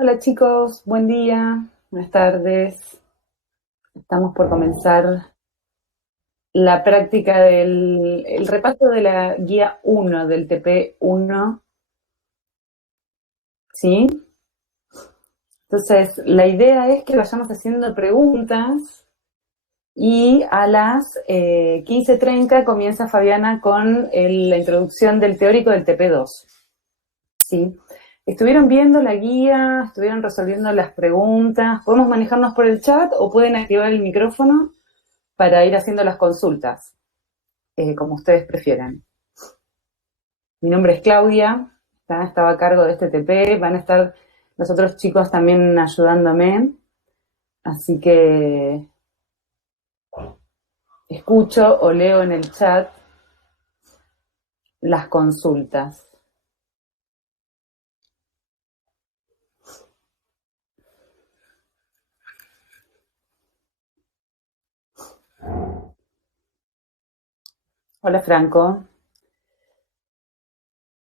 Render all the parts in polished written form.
Hola chicos, buen día, buenas tardes. Estamos por comenzar la práctica del el repaso de la guía uno del TP1, ¿sí? Entonces, la idea es que vayamos haciendo preguntas y a las 15:30 comienza Fabiana con la introducción del teórico del TP2, ¿sí? ¿Estuvieron viendo la guía? ¿Estuvieron resolviendo las preguntas? ¿Podemos manejarnos por el chat o pueden activar el micrófono para ir haciendo las consultas, como ustedes prefieran? Mi nombre es Claudia, estaba a cargo de este TP, van a estar los otros chicos también ayudándome, así que escucho o leo en el chat las consultas. Hola Franco,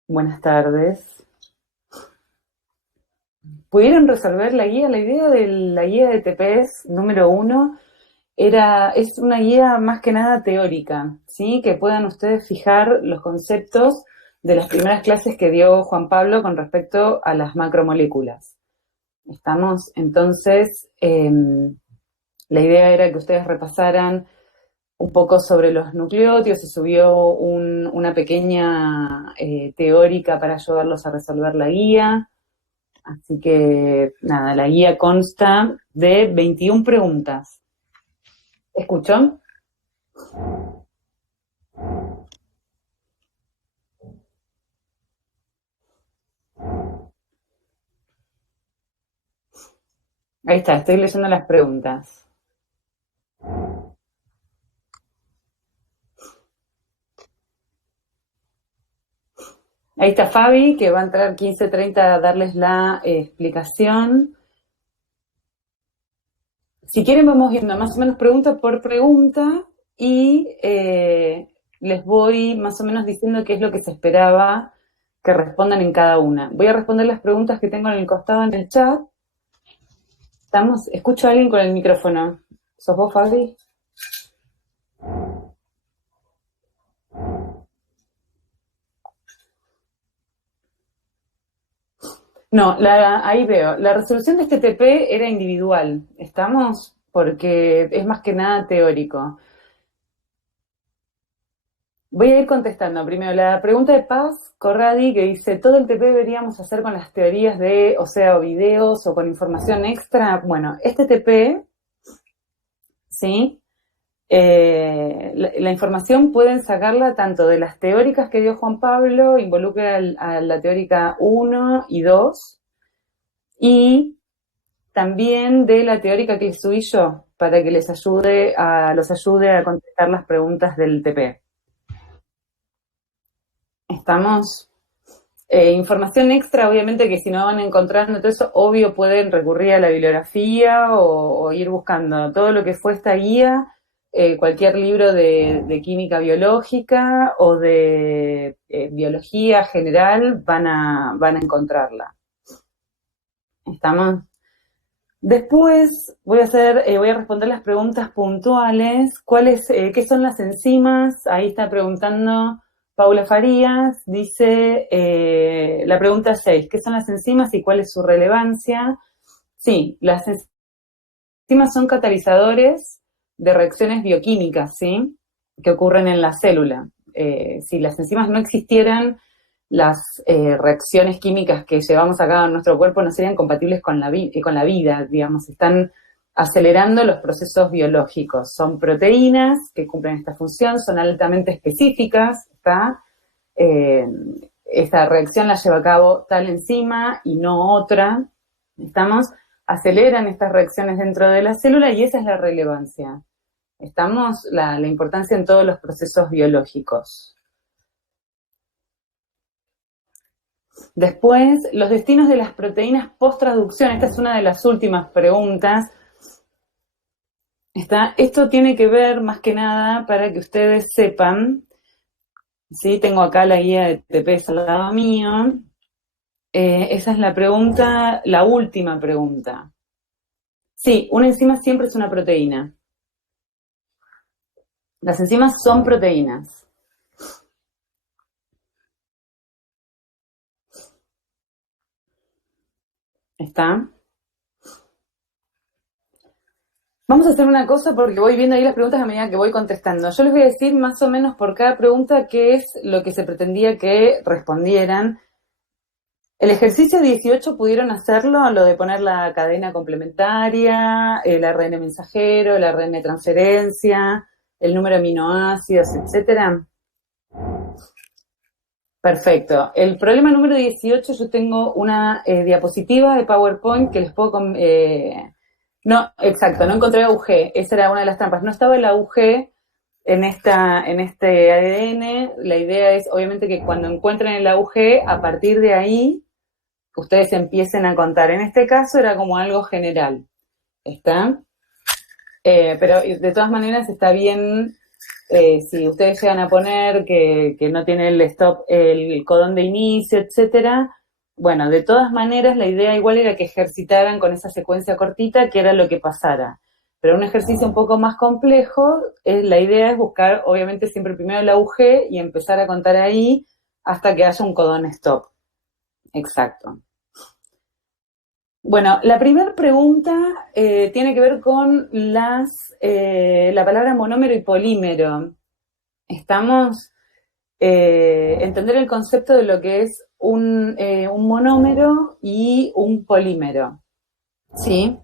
buenas tardes. ¿Pudieron resolver la guía? La idea de la guía de TPS número uno es una guía más que nada teórica, ¿sí? Que puedan ustedes fijar los conceptos de las primeras clases que dio Juan Pablo con respecto a las macromoléculas. ¿Estamos? Entonces, la idea era que ustedes repasaran un poco sobre los nucleótidos, se subió una pequeña teórica para ayudarlos a resolver la guía. Así que, nada, la guía consta de 21 preguntas. ¿Escuchó? Ahí está, estoy leyendo las preguntas. Ahí está Fabi, que va a entrar 15:30 a darles la explicación. Si quieren vamos viendo más o menos pregunta por pregunta y les voy más o menos diciendo qué es lo que se esperaba que respondan en cada una. Voy a responder las preguntas que tengo en el costado en el chat. Escucho a alguien con el micrófono. ¿Sos vos, Fabi? No, ahí veo. La resolución de este TP era individual. ¿Estamos? Porque es más que nada teórico. Voy a ir contestando. Primero, la pregunta de Paz Corradi, que dice, ¿todo el TP deberíamos hacer con las teorías o sea, o videos o con información extra? Bueno, este TP, ¿sí? La información pueden sacarla tanto de las teóricas que dio Juan Pablo, involucra a la teórica uno y 2, y también de la teórica que subí yo, para que los ayude a contestar las preguntas del TP. ¿Estamos? Información extra, obviamente que si no van encontrando todo eso, obvio pueden recurrir a la bibliografía o ir buscando todo lo que fue esta guía, cualquier libro de química biológica o de biología general van a encontrarla. ¿Estamos? Después voy a responder las preguntas puntuales. ¿Qué son las enzimas? Ahí está preguntando Paula Farías. Dice la pregunta 6, ¿qué son las enzimas y cuál es su relevancia? Sí, las enzimas son catalizadores de reacciones bioquímicas, ¿sí? Que ocurren en la célula. Si las enzimas no existieran, las reacciones químicas que llevamos a cabo en nuestro cuerpo no serían compatibles con la vida, digamos, están acelerando los procesos biológicos. Son proteínas que cumplen esta función, son altamente específicas, ¿está? Eh, esta reacción la lleva a cabo tal enzima y no otra, ¿estamos? Aceleran estas reacciones dentro de la célula y esa es la relevancia. Estamos, la importancia en todos los procesos biológicos. Después, los destinos de las proteínas post-traducción. Esta es una de las últimas preguntas. Esto tiene que ver más que nada para que ustedes sepan, ¿sí? Tengo acá la guía de TPS al lado mío. Esa es la pregunta, la última pregunta. Sí, una enzima siempre es una proteína. Las enzimas son proteínas. ¿Está? Vamos a hacer una cosa porque voy viendo ahí las preguntas a medida que voy contestando. Yo les voy a decir más o menos por cada pregunta qué es lo que se pretendía que respondieran. El ejercicio 18 pudieron hacerlo, lo de poner la cadena complementaria, el ARN mensajero, el ARN de transferencia, el número de aminoácidos, etcétera. Perfecto. El problema número 18, yo tengo una diapositiva de PowerPoint que les puedo... no, exacto, no encontré AUG, esa era una de las trampas. No estaba el AUG en este ADN. La idea es, obviamente, que cuando encuentren el AUG, a partir de ahí, ustedes empiecen a contar. En este caso era como algo general, ¿está? Pero de todas maneras está bien... si ustedes llegan a poner que no tiene el stop, el codón de inicio, etcétera, bueno, de todas maneras la idea igual era que ejercitaran con esa secuencia cortita, que era lo que pasara. Pero un ejercicio un poco más complejo, la idea es buscar, obviamente, siempre primero el AUG y empezar a contar ahí hasta que haya un codón stop. Exacto. Bueno, la primera pregunta tiene que ver con la palabra monómero y polímero. Estamos entender el concepto de lo que es un monómero y un polímero, ¿sí?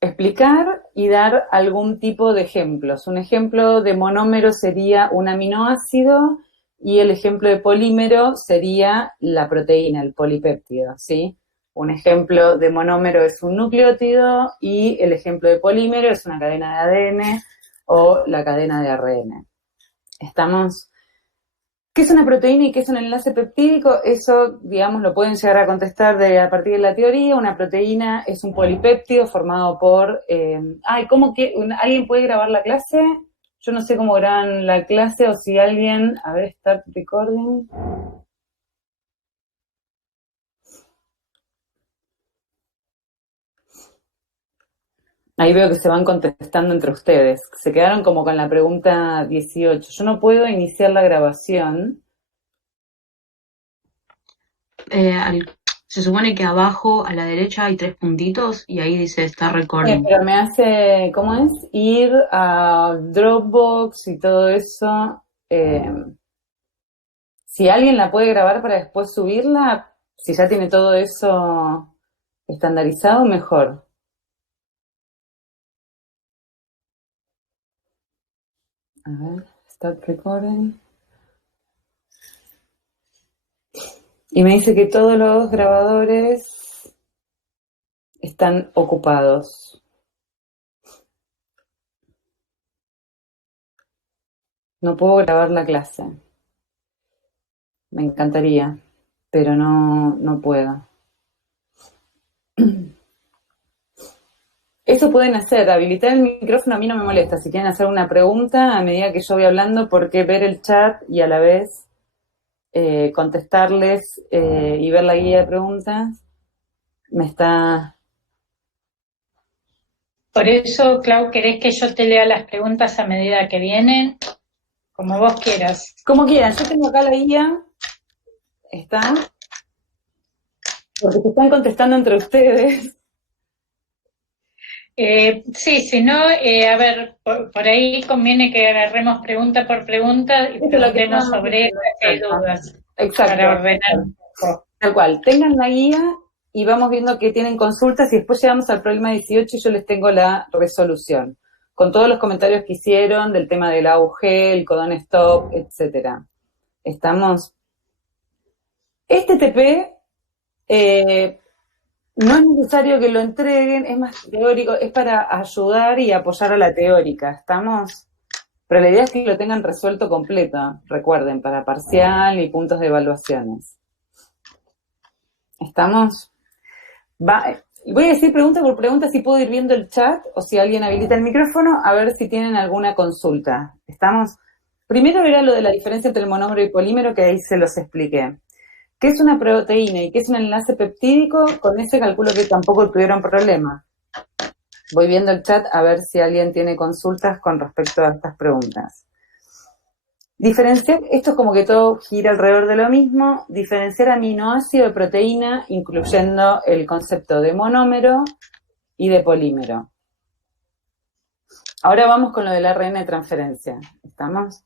Explicar y dar algún tipo de ejemplos. Un ejemplo de monómero sería un aminoácido y el ejemplo de polímero sería la proteína, el polipéptido, ¿sí? Un ejemplo de monómero es un nucleótido y el ejemplo de polímero es una cadena de ADN o la cadena de ARN. ¿Estamos? ¿Qué es una proteína y qué es un enlace peptídico? Eso, digamos, lo pueden llegar a contestar a partir de la teoría. Una proteína es un polipéptido formado por... ¿cómo que alguien puede grabar la clase? Yo no sé cómo graban la clase o si alguien... A ver, start recording. Ahí veo que se van contestando entre ustedes. Se quedaron como con la pregunta 18. Yo no puedo iniciar la grabación. Se supone que abajo a la derecha hay 3 puntitos y ahí dice Start Sí, Recording. pero me hace, ¿cómo es? Ir a Dropbox y todo eso. Si alguien la puede grabar para después subirla, si ya tiene todo eso estandarizado, mejor. A ver, start recording. Y me dice que todos los grabadores están ocupados. No puedo grabar la clase. Me encantaría, pero no puedo. Eso pueden hacer, habilitar el micrófono a mí no me molesta. Si quieren hacer una pregunta a medida que yo voy hablando, porque ver el chat y a la vez contestarles y ver la guía de preguntas me está... Por eso, Clau, ¿querés que yo te lea las preguntas a medida que vienen? Como vos quieras. Como quieran, yo tengo acá la guía. ¿Está? Porque se están contestando entre ustedes. Sí, si no, a ver, por ahí conviene que agarremos pregunta por pregunta y preguntemos sobre eso, si hay dudas. Exacto. Para ordenar un poco. Tal cual. Tengan la guía y vamos viendo que tienen consultas y después llegamos al problema 18 y yo les tengo la resolución. Con todos los comentarios que hicieron del tema del AUG, el codón stop, etcétera. ¿Estamos? Este TP no es necesario que lo entreguen, es más teórico, es para ayudar y apoyar a la teórica, ¿estamos? Pero la idea es que lo tengan resuelto completo, recuerden, para parcial y puntos de evaluaciones. ¿Estamos? Voy a decir pregunta por pregunta si puedo ir viendo el chat o si alguien habilita el micrófono, a ver si tienen alguna consulta. ¿Estamos? Primero era lo de la diferencia entre el monómero y polímero, que ahí se los expliqué. ¿Qué es una proteína y qué es un enlace peptídico? Con ese calculo que tampoco tuvieron problema. Voy viendo el chat a ver si alguien tiene consultas con respecto a estas preguntas. Diferenciar, esto es como que todo gira alrededor de lo mismo, diferenciar aminoácido de proteína, incluyendo el concepto de monómero y de polímero. Ahora vamos con lo del ARN de transferencia. ¿Estamos?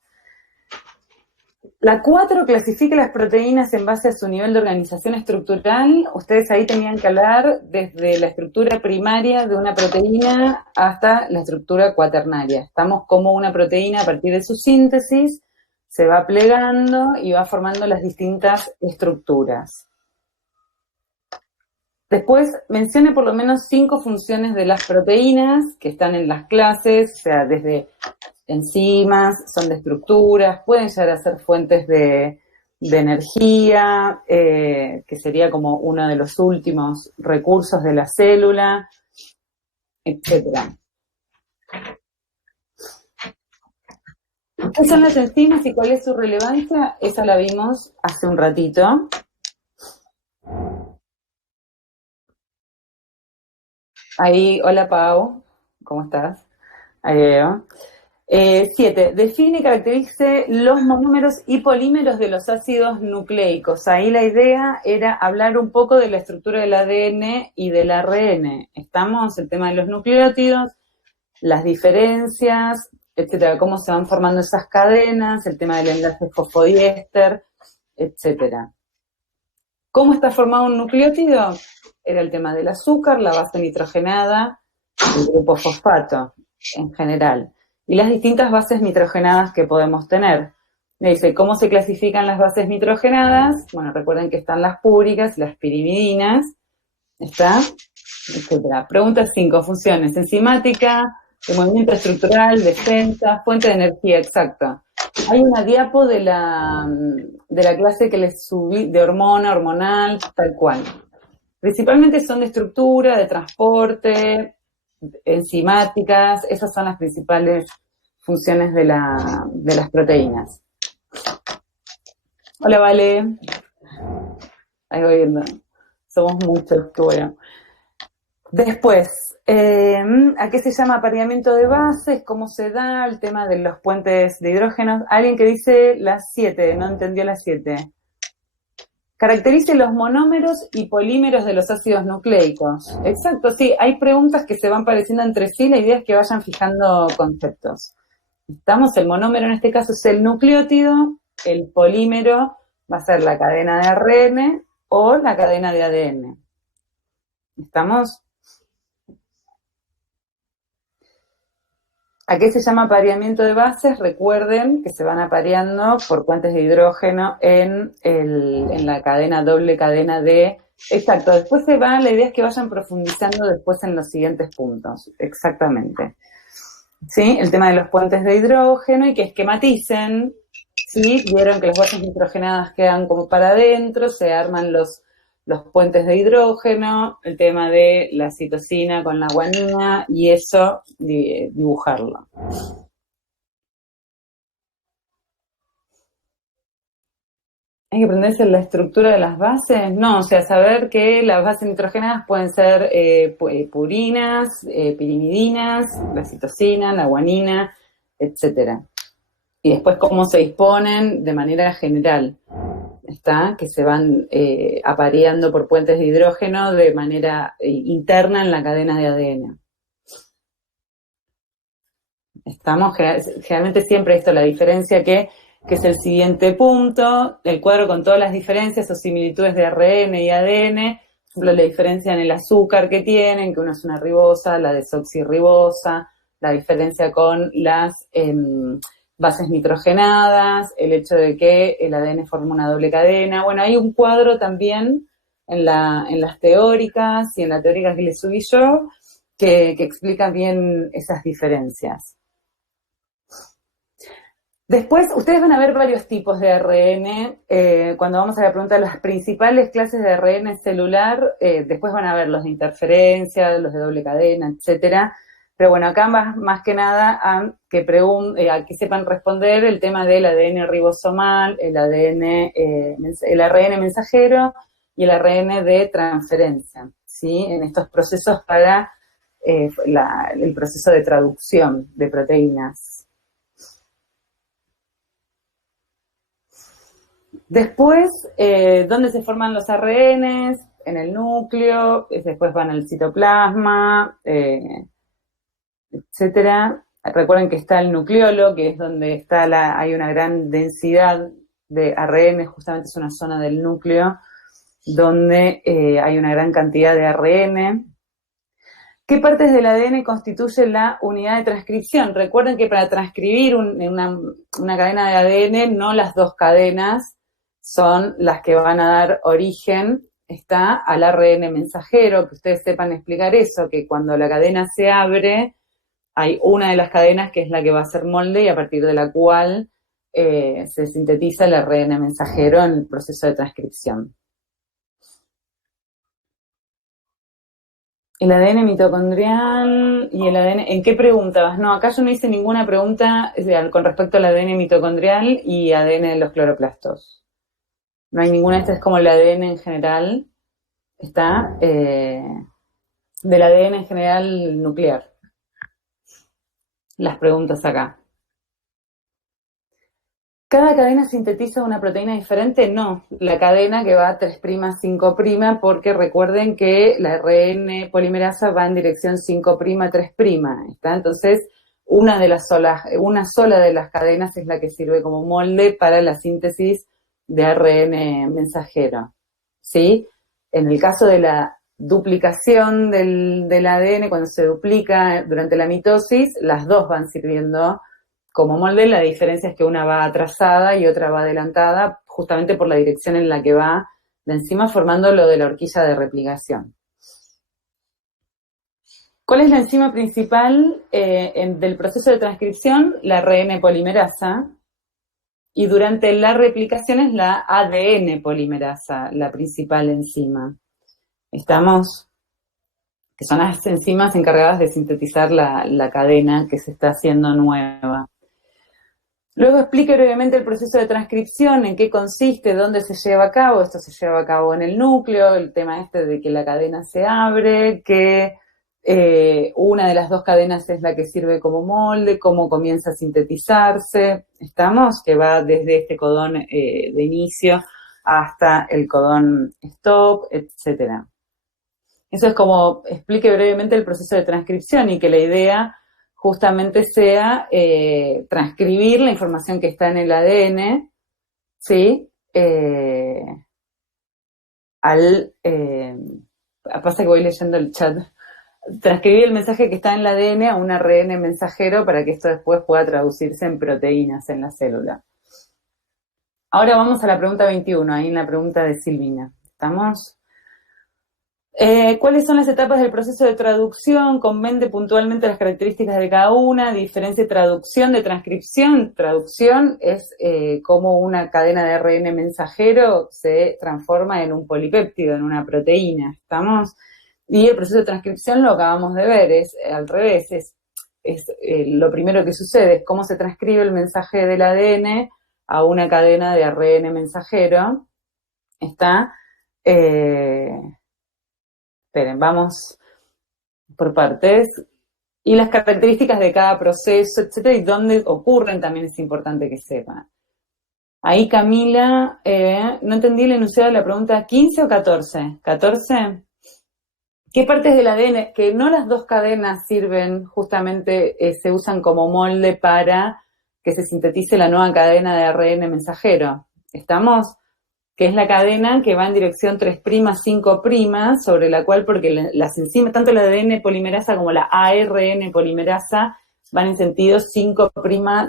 La 4 clasifica las proteínas en base a su nivel de organización estructural. Ustedes ahí tenían que hablar desde la estructura primaria de una proteína hasta la estructura cuaternaria. Estamos como una proteína a partir de su síntesis se va plegando y va formando las distintas estructuras. Después mencione por lo menos 5 funciones de las proteínas que están en las clases, o sea, desde enzimas, son de estructuras, pueden llegar a ser fuentes de energía, que sería como uno de los últimos recursos de la célula, etcétera. ¿Qué son las enzimas y cuál es su relevancia? Esa la vimos hace un ratito. Ahí, hola Pau, ¿cómo estás? Ahí veo. 7. Define y caracterice los monómeros y polímeros de los ácidos nucleicos. Ahí la idea era hablar un poco de la estructura del ADN y del ARN. Estamos, el tema de los nucleótidos, las diferencias, etcétera, cómo se van formando esas cadenas, el tema del enlace fosfodiéster, etcétera. ¿Cómo está formado un nucleótido? Era el tema del azúcar, la base nitrogenada, el grupo fosfato en general. Y las distintas bases nitrogenadas que podemos tener. Me dice, ¿cómo se clasifican las bases nitrogenadas? Bueno, recuerden que están las púricas, las pirimidinas, ¿está? Etcétera. Pregunta 5, funciones, enzimática, de movimiento estructural, defensa, fuente de energía, exacta. Hay una diapo de la clase que les subí, de hormonal, tal cual. Principalmente son de estructura, de transporte, enzimáticas, esas son las principales funciones de las proteínas. Hola, Vale. Ahí voy viendo. Somos muchos, qué bueno. Después, ¿a qué se llama apareamiento de bases? ¿Cómo se da el tema de los puentes de hidrógeno? Alguien que dice las 7, no entendió las 7. Caracterice los monómeros y polímeros de los ácidos nucleicos. Exacto, sí, hay preguntas que se van pareciendo entre sí, la idea es que vayan fijando conceptos. Estamos, el monómero en este caso es el nucleótido, el polímero va a ser la cadena de ARN o la cadena de ADN. ¿Estamos? ¿A qué se llama apareamiento de bases? Recuerden que se van apareando por puentes de hidrógeno en la cadena, doble cadena de... Exacto, después se va, la idea es que vayan profundizando después en los siguientes puntos, exactamente. ¿Sí? El tema de los puentes de hidrógeno y que esquematicen, ¿sí? Vieron que las bases nitrogenadas quedan como para adentro, se arman los puentes de hidrógeno, el tema de la citosina con la guanina y eso, dibujarlo. ¿Hay que aprenderse la estructura de las bases? No, o sea, saber que las bases nitrogenadas pueden ser purinas, pirimidinas, la citosina, la guanina, etcétera. Y después cómo se disponen de manera general. ¿Está? Que se van apareando por puentes de hidrógeno de manera interna en la cadena de ADN. Estamos, generalmente siempre esto, la diferencia que es el siguiente punto, el cuadro con todas las diferencias o similitudes de ARN y ADN, por ejemplo, la diferencia en el azúcar que tienen, que una es una ribosa, la desoxirribosa, la diferencia con las... bases nitrogenadas, el hecho de que el ADN forma una doble cadena. Bueno, hay un cuadro también en las teóricas y en la teórica que les subí yo que explica bien esas diferencias. Después, ustedes van a ver varios tipos de ARN. Cuando vamos a la pregunta de las principales clases de ARN celular, después van a ver los de interferencia, los de doble cadena, etcétera. Pero bueno, acá más que nada a que sepan responder el tema del ADN ribosomal, el ARN mensajero y el ARN de transferencia, ¿sí? En estos procesos para el proceso de traducción de proteínas. Después, ¿dónde se forman los ARNs? En el núcleo, después van al citoplasma, etcétera. Recuerden que está el nucleolo, que es donde hay una gran densidad de ARN, justamente es una zona del núcleo donde hay una gran cantidad de ARN. ¿Qué partes del ADN constituye la unidad de transcripción? Recuerden que para transcribir una cadena de ADN, no las dos cadenas son las que van a dar origen al ARN mensajero, que ustedes sepan explicar eso, que cuando la cadena se abre, hay una de las cadenas que es la que va a ser molde y a partir de la cual se sintetiza el ARN mensajero en el proceso de transcripción. El ADN mitocondrial y el ADN... ¿En qué preguntabas? No, acá yo no hice ninguna pregunta con respecto al ADN mitocondrial y ADN de los cloroplastos. No hay ninguna, esta es como el ADN en general. Está del ADN en general nuclear. Las preguntas acá. ¿Cada cadena sintetiza una proteína diferente? No, la cadena que va 3', 5', porque recuerden que la ARN polimerasa va en dirección 5', 3', ¿está? Entonces, una sola de las cadenas es la que sirve como molde para la síntesis de ARN mensajero, ¿sí? En el caso de la duplicación del ADN, cuando se duplica durante la mitosis, las dos van sirviendo como molde. La diferencia es que una va atrasada y otra va adelantada, justamente por la dirección en la que va la enzima, formando lo de la horquilla de replicación. ¿Cuál es la enzima principal del proceso de transcripción? La ARN polimerasa. Y durante la replicación es la ADN polimerasa, la principal enzima. ¿Estamos? Que son las enzimas encargadas de sintetizar la cadena que se está haciendo nueva. Luego explique brevemente el proceso de transcripción, en qué consiste, dónde se lleva a cabo. Esto se lleva a cabo en el núcleo, el tema de que la cadena se abre, que una de las dos cadenas es la que sirve como molde, cómo comienza a sintetizarse. ¿Estamos? Que va desde este codón de inicio hasta el codón stop, etcétera. Eso es como explique brevemente el proceso de transcripción y que la idea justamente sea transcribir la información que está en el ADN, ¿sí? Pasa que voy leyendo el chat. Transcribir el mensaje que está en el ADN a un ARN mensajero para que esto después pueda traducirse en proteínas en la célula. Ahora vamos a la pregunta 21, ahí en la pregunta de Silvina. ¿Estamos? ¿Cuáles son las etapas del proceso de traducción? Comente puntualmente las características de cada una. Diferencia traducción de transcripción. Traducción es cómo una cadena de ARN mensajero se transforma en un polipéptido, en una proteína. ¿Estamos? Y el proceso de transcripción lo acabamos de ver, es al revés, lo primero que sucede es cómo se transcribe el mensaje del ADN a una cadena de ARN mensajero. Está... Esperen, vamos por partes. Y las características de cada proceso, etcétera, y dónde ocurren también es importante que sepan. Ahí Camila, no entendí el enunciado de la pregunta, ¿15 o 14? ¿14? ¿Qué partes del ADN? Que no las dos cadenas sirven, justamente se usan como molde para que se sintetice la nueva cadena de ARN mensajero. ¿Estamos? Que es la cadena que va en dirección 3', 5', sobre la cual, porque las enzimas, tanto la ADN polimerasa como la ARN polimerasa, van en sentido 5',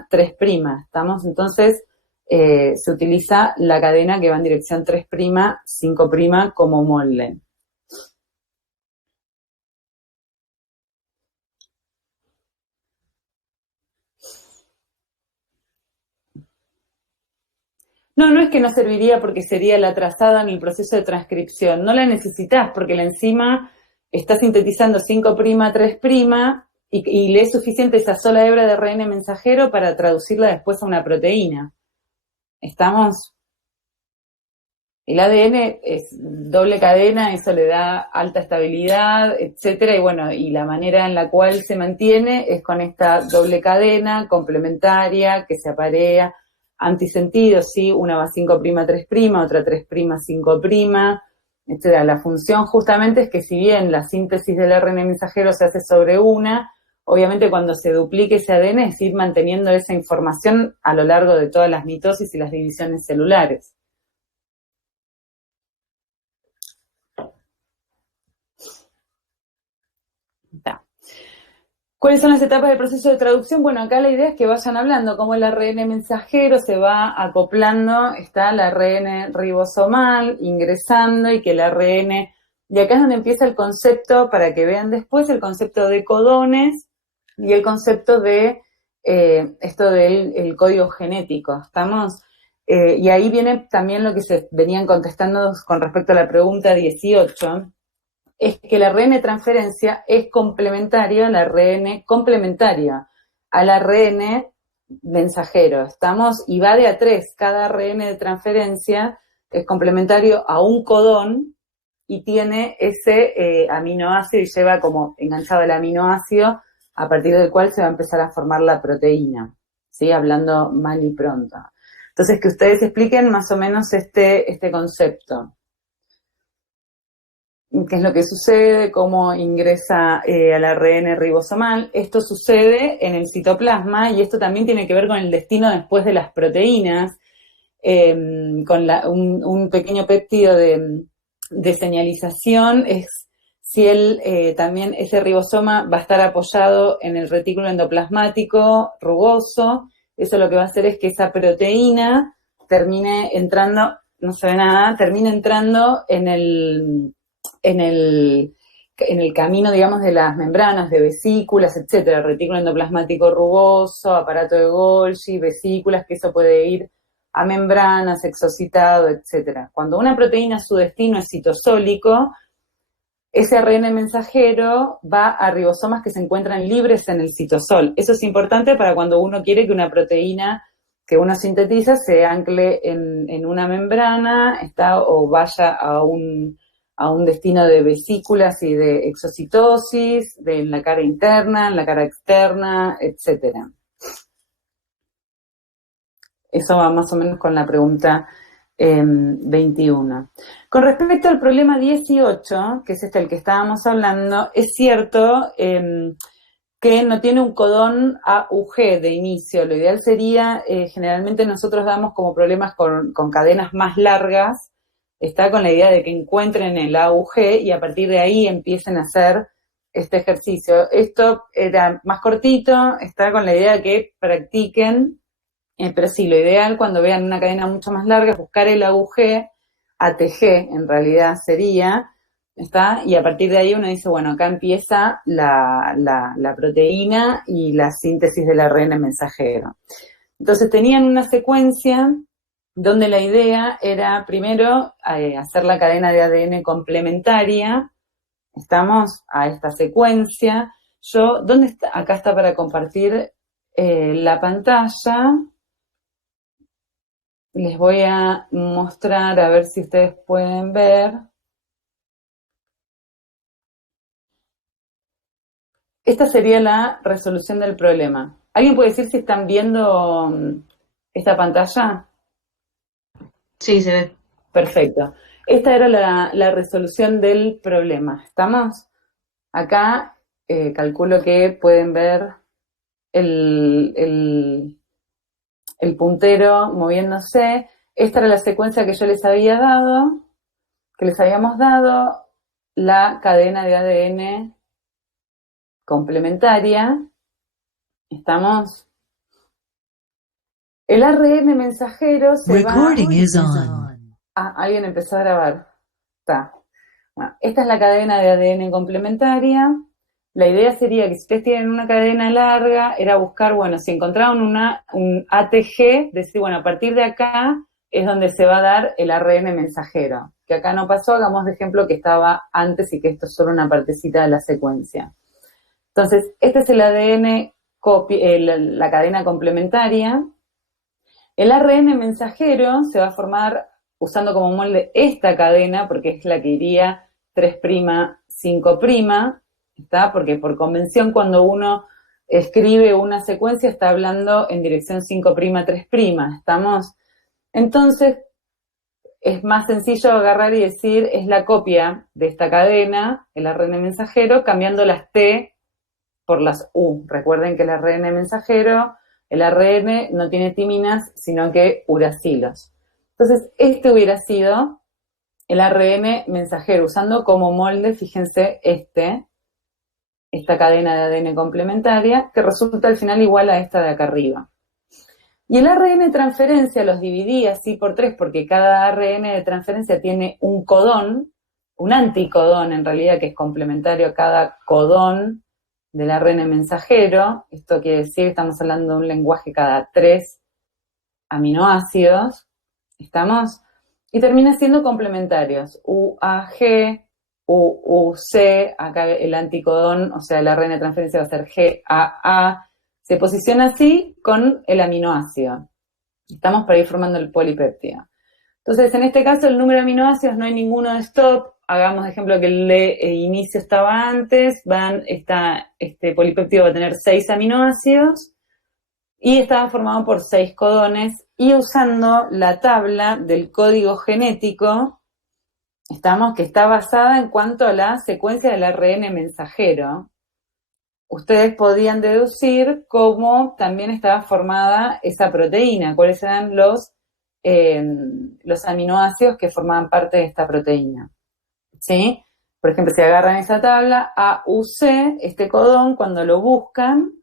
3'. ¿Estamos? Entonces, se utiliza la cadena que va en dirección 3', 5' como molde. No es que no serviría porque sería la trazada en el proceso de transcripción. No la necesitas porque la enzima está sintetizando 5', 3', y le es suficiente esa sola hebra de ARN mensajero para traducirla después a una proteína. ¿Estamos? El ADN es doble cadena, eso le da alta estabilidad, etcétera, y bueno, y la manera en la cual se mantiene es con esta doble cadena complementaria que se aparea antisentido, ¿sí? Una va 5' 3', otra 3' 5', etcétera. La función justamente es que si bien la síntesis del ARN mensajero se hace sobre una, obviamente cuando se duplique ese ADN es ir manteniendo esa información a lo largo de todas las mitosis y las divisiones celulares. ¿Cuáles son las etapas del proceso de traducción? Bueno, acá la idea es que vayan hablando cómo el ARN mensajero se va acoplando, está el ARN ribosomal ingresando y que el ARN, y acá es donde empieza el concepto, para que vean después, el concepto de codones y el concepto de esto del código genético, ¿estamos? Y ahí viene también lo que se venían contestando con respecto a la pregunta 18, es que el ARN de transferencia es complementario al ARN complementario, al ARN mensajero, ¿estamos? Y va de a 3, cada ARN de transferencia es complementario a un codón y tiene ese aminoácido y lleva como enganchado el aminoácido a partir del cual se va a empezar a formar la proteína, ¿sí? Hablando mal y pronto. Entonces, que ustedes expliquen más o menos este concepto. ¿Qué es lo que sucede? ¿Cómo ingresa al ARN ribosomal? Esto sucede en el citoplasma y esto también tiene que ver con el destino después de las proteínas, con un pequeño péptido de señalización, es si también ese ribosoma va a estar apoyado en el retículo endoplasmático rugoso. Eso lo que va a hacer es que esa proteína termine entrando, no se ve nada, termine entrando en el camino, digamos, de las membranas, de vesículas, etcétera, retículo endoplasmático rugoso, aparato de Golgi, vesículas, que eso puede ir a membranas, exocitado, etcétera. Cuando una proteína, su destino es citosólico, ese ARN mensajero va a ribosomas que se encuentran libres en el citosol. Eso es importante para cuando uno quiere que una proteína que uno sintetiza se ancle en una membrana, o vaya a un destino de vesículas y de exocitosis, en la cara interna, en la cara externa, etcétera. Eso va más o menos con la pregunta 21. Con respecto al problema 18, que es el que estábamos hablando, es cierto que no tiene un codón AUG de inicio. Lo ideal sería, generalmente nosotros damos como problemas con cadenas más largas, está con la idea de que encuentren el AUG y a partir de ahí empiecen a hacer este ejercicio. Esto era más cortito, está con la idea de que practiquen, pero sí, lo ideal cuando vean una cadena mucho más larga es buscar el AUG, ATG en realidad sería, ¿está? Y a partir de ahí uno dice, bueno, acá empieza la proteína y la síntesis del ARN mensajero. Entonces tenían una secuencia donde la idea era primero hacer la cadena de ADN complementaria, estamos a esta secuencia. ¿Dónde está? Acá está para compartir la pantalla. Les voy a mostrar a ver si ustedes pueden ver. Esta sería la resolución del problema. ¿Alguien puede decir si están viendo esta pantalla? Sí, se ve. Perfecto. Esta era la resolución del problema. ¿Estamos? Acá calculo que pueden ver el puntero moviéndose. Esta era la secuencia que yo les había dado, que les habíamos dado, la cadena de ADN complementaria. ¿Estamos? El ARN mensajero se Recording va... is on. Alguien empezó a grabar. Está. Bueno, esta es la cadena de ADN complementaria. La idea sería que si ustedes tienen una cadena larga, era buscar, bueno, si encontraban un ATG, decir, bueno, a partir de acá es donde se va a dar el ARN mensajero. Que acá no pasó, hagamos de ejemplo que estaba antes y que esto es solo una partecita de la secuencia. Entonces, este es el ADN, la cadena complementaria. El ARN mensajero se va a formar usando como molde esta cadena, porque es la que iría 3', 5', ¿está? Porque por convención cuando uno escribe una secuencia está hablando en dirección 5', 3', ¿estamos? Entonces, es más sencillo agarrar y decir, es la copia de esta cadena, el ARN mensajero, cambiando las T por las U. Recuerden que el ARN mensajero, el ARN no tiene timinas, sino que uracilos. Entonces, este hubiera sido el ARN mensajero, usando como molde, fíjense, esta cadena de ADN complementaria, que resulta al final igual a esta de acá arriba. Y el ARN de transferencia los dividí así por 3, porque cada ARN de transferencia tiene un codón, un anticodón en realidad, que es complementario a cada codón del ARN mensajero. Esto quiere decir que estamos hablando de un lenguaje cada 3 aminoácidos, ¿estamos? Y termina siendo complementarios, UAG, UUC, acá el anticodón, o sea, el ARN de transferencia va a ser GAA, se posiciona así con el aminoácido. Estamos para ir formando el polipéptido. Entonces, en este caso, el número de aminoácidos no hay ninguno de stop. Hagamos de ejemplo que el de inicio estaba antes. Este polipéptido va a tener 6 aminoácidos y estaba formado por 6 codones. Y usando la tabla del código genético, que está basada en cuanto a la secuencia del ARN mensajero, ustedes podían deducir cómo también estaba formada esa proteína, cuáles eran los aminoácidos que formaban parte de esta proteína, ¿sí? Por ejemplo, si agarran esa tabla, AUC, este codón, cuando lo buscan,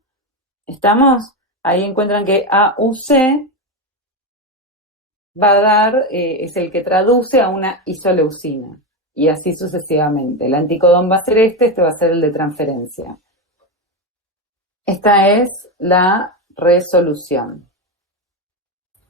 ahí encuentran que AUC va a dar, es el que traduce a una isoleucina, y así sucesivamente. El anticodón va a ser este va a ser el de transferencia. Esta es la resolución.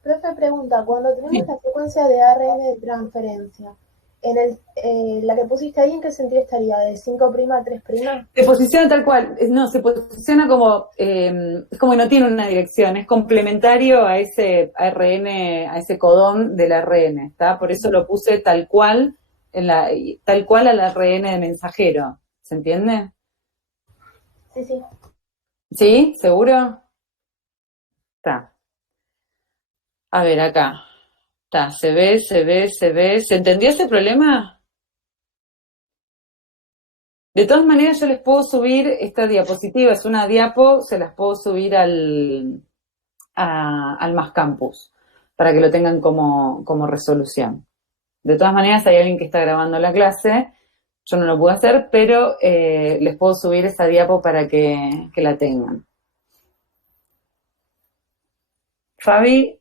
Profe, pregunta, cuando tenemos la secuencia de ARN de transferencia, la que pusiste ahí, ¿en qué sentido estaría? ¿De 5', 3'? Se posiciona tal cual, no, se posiciona como, es como que no tiene una dirección, es complementario a ese ARN, a ese codón del ARN, ¿está? Por eso lo puse tal cual, tal cual al ARN de mensajero, ¿se entiende? Sí, sí. ¿Sí? ¿Seguro? Está. A ver, acá. Está, se ve. ¿Se entendió ese problema? De todas maneras, yo les puedo subir esta diapositiva, es una diapo, se las puedo subir al Más Campus, para que lo tengan como resolución. De todas maneras, hay alguien que está grabando la clase, yo no lo puedo hacer, pero les puedo subir esa diapo para que la tengan. Fabi.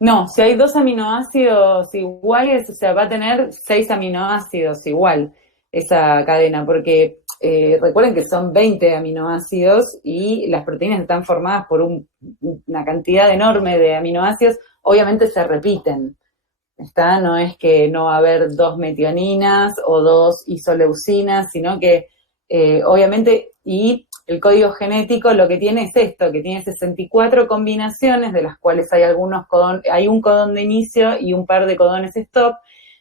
No, si hay 2 aminoácidos iguales, o sea, va a tener 6 aminoácidos igual esa cadena, porque recuerden que son 20 aminoácidos y las proteínas están formadas por una cantidad enorme de aminoácidos, obviamente se repiten, ¿está? No es que no va a haber 2 metioninas o 2 isoleucinas, sino que obviamente, y el código genético lo que tiene es esto, que tiene 64 combinaciones, de las cuales hay un codón de inicio y un par de codones stop,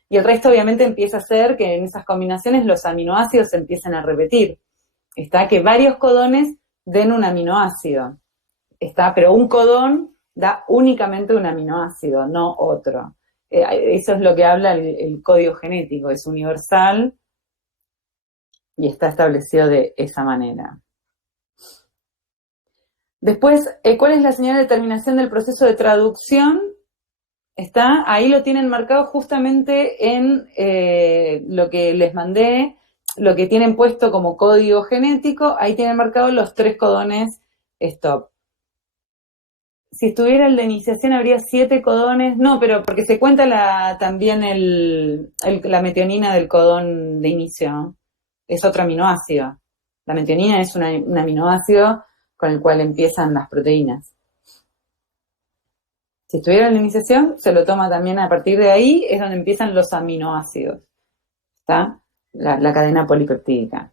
y el resto obviamente empieza a ser que en esas combinaciones los aminoácidos se empiezan a repetir. Está que varios codones den un aminoácido. Está, pero un codón da únicamente un aminoácido, no otro. Eso es lo que habla el código genético, es universal y está establecido de esa manera. Después, ¿cuál es la señal de terminación del proceso de traducción? Está, ahí lo tienen marcado justamente en lo que les mandé, lo que tienen puesto como código genético, ahí tienen marcados los 3 codones stop. Si estuviera el de iniciación habría 7 codones, no, pero porque se cuenta también la metionina del codón de inicio, es otro aminoácido. La metionina es un aminoácido con el cual empiezan las proteínas. Si estuviera en la iniciación, se lo toma también a partir de ahí, es donde empiezan los aminoácidos. ¿Está? La cadena polipeptídica.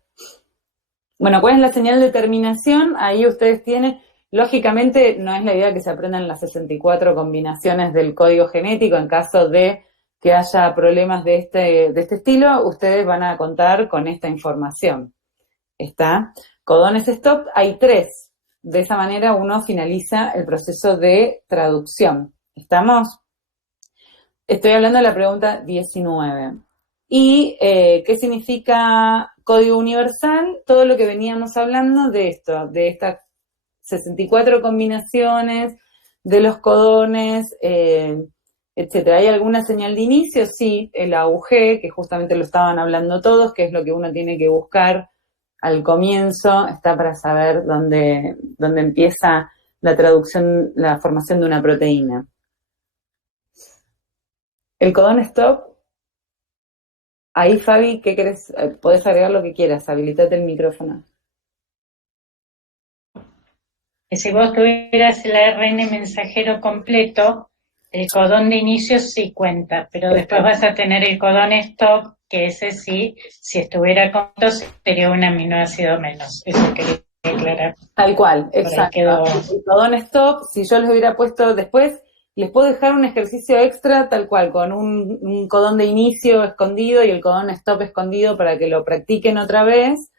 Bueno, ¿cuál es la señal de terminación? Ahí ustedes tienen, lógicamente no es la idea que se aprendan las 64 combinaciones del código genético. En caso de que haya problemas de este estilo, ustedes van a contar con esta información. ¿Está? Codones stop, hay 3. De esa manera uno finaliza el proceso de traducción. ¿Estamos? Estoy hablando de la pregunta 19. ¿Y qué significa código universal? Todo lo que veníamos hablando de esto, de estas 64 combinaciones, de los codones, etcétera. ¿Hay alguna señal de inicio? Sí, el AUG, que justamente lo estaban hablando todos, que es lo que uno tiene que buscar al comienzo, está para saber dónde empieza la traducción, la formación de una proteína. El codón stop, ahí Fabi, ¿qué querés? Podés agregar lo que quieras, habilitate el micrófono. Si vos tuvieras el ARN mensajero completo, el codón de inicio sí cuenta, pero después vas a tener el codón stop, que ese sí, si estuviera completo, sería un aminoácido menos. Eso quería aclarar. Tal cual, exacto. El codón stop, si yo les hubiera puesto después, les puedo dejar un ejercicio extra tal cual, con un codón de inicio escondido y el codón stop escondido para que lo practiquen otra vez.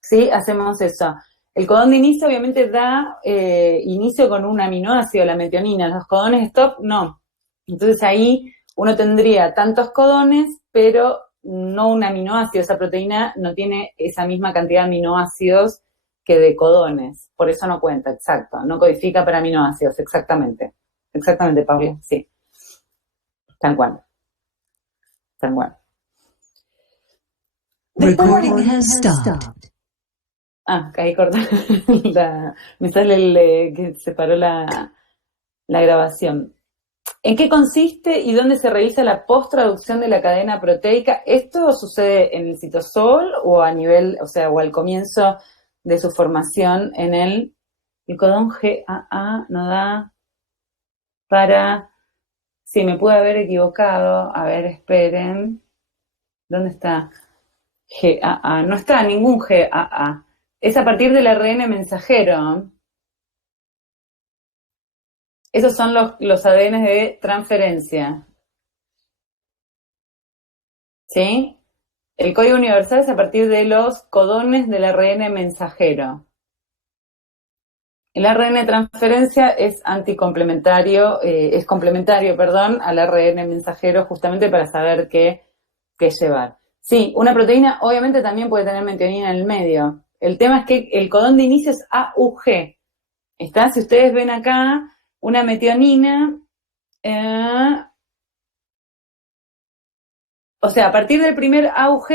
¿Sí? Hacemos eso. El codón de inicio obviamente da inicio con un aminoácido, la metionina. Los codones stop, no. Entonces ahí uno tendría tantos codones, pero no un aminoácido. Esa proteína no tiene esa misma cantidad de aminoácidos que de codones. Por eso no cuenta, exacto. No codifica para aminoácidos, exactamente. Exactamente, Paula, sí. Tal cual. Tal cual. Recording has stopped. Ahí corta. Me sale que se paró la grabación. ¿En qué consiste y dónde se realiza la post-traducción de la cadena proteica? ¿Esto sucede en el citosol o a nivel, o sea, o al comienzo de su formación en el codón GAA no da para... Sí, me pude haber equivocado. A ver, esperen. ¿Dónde está? GAA. No está ningún GAA. Es a partir del ARN mensajero. Esos son los ADN de transferencia. ¿Sí? El código universal es a partir de los codones del ARN mensajero. El ARN de transferencia es complementario al ARN mensajero justamente para saber qué llevar. Sí, una proteína obviamente también puede tener metionina en el medio. El tema es que el codón de inicio es AUG. ¿Está? Si ustedes ven acá, una metionina, o sea, a partir del primer AUG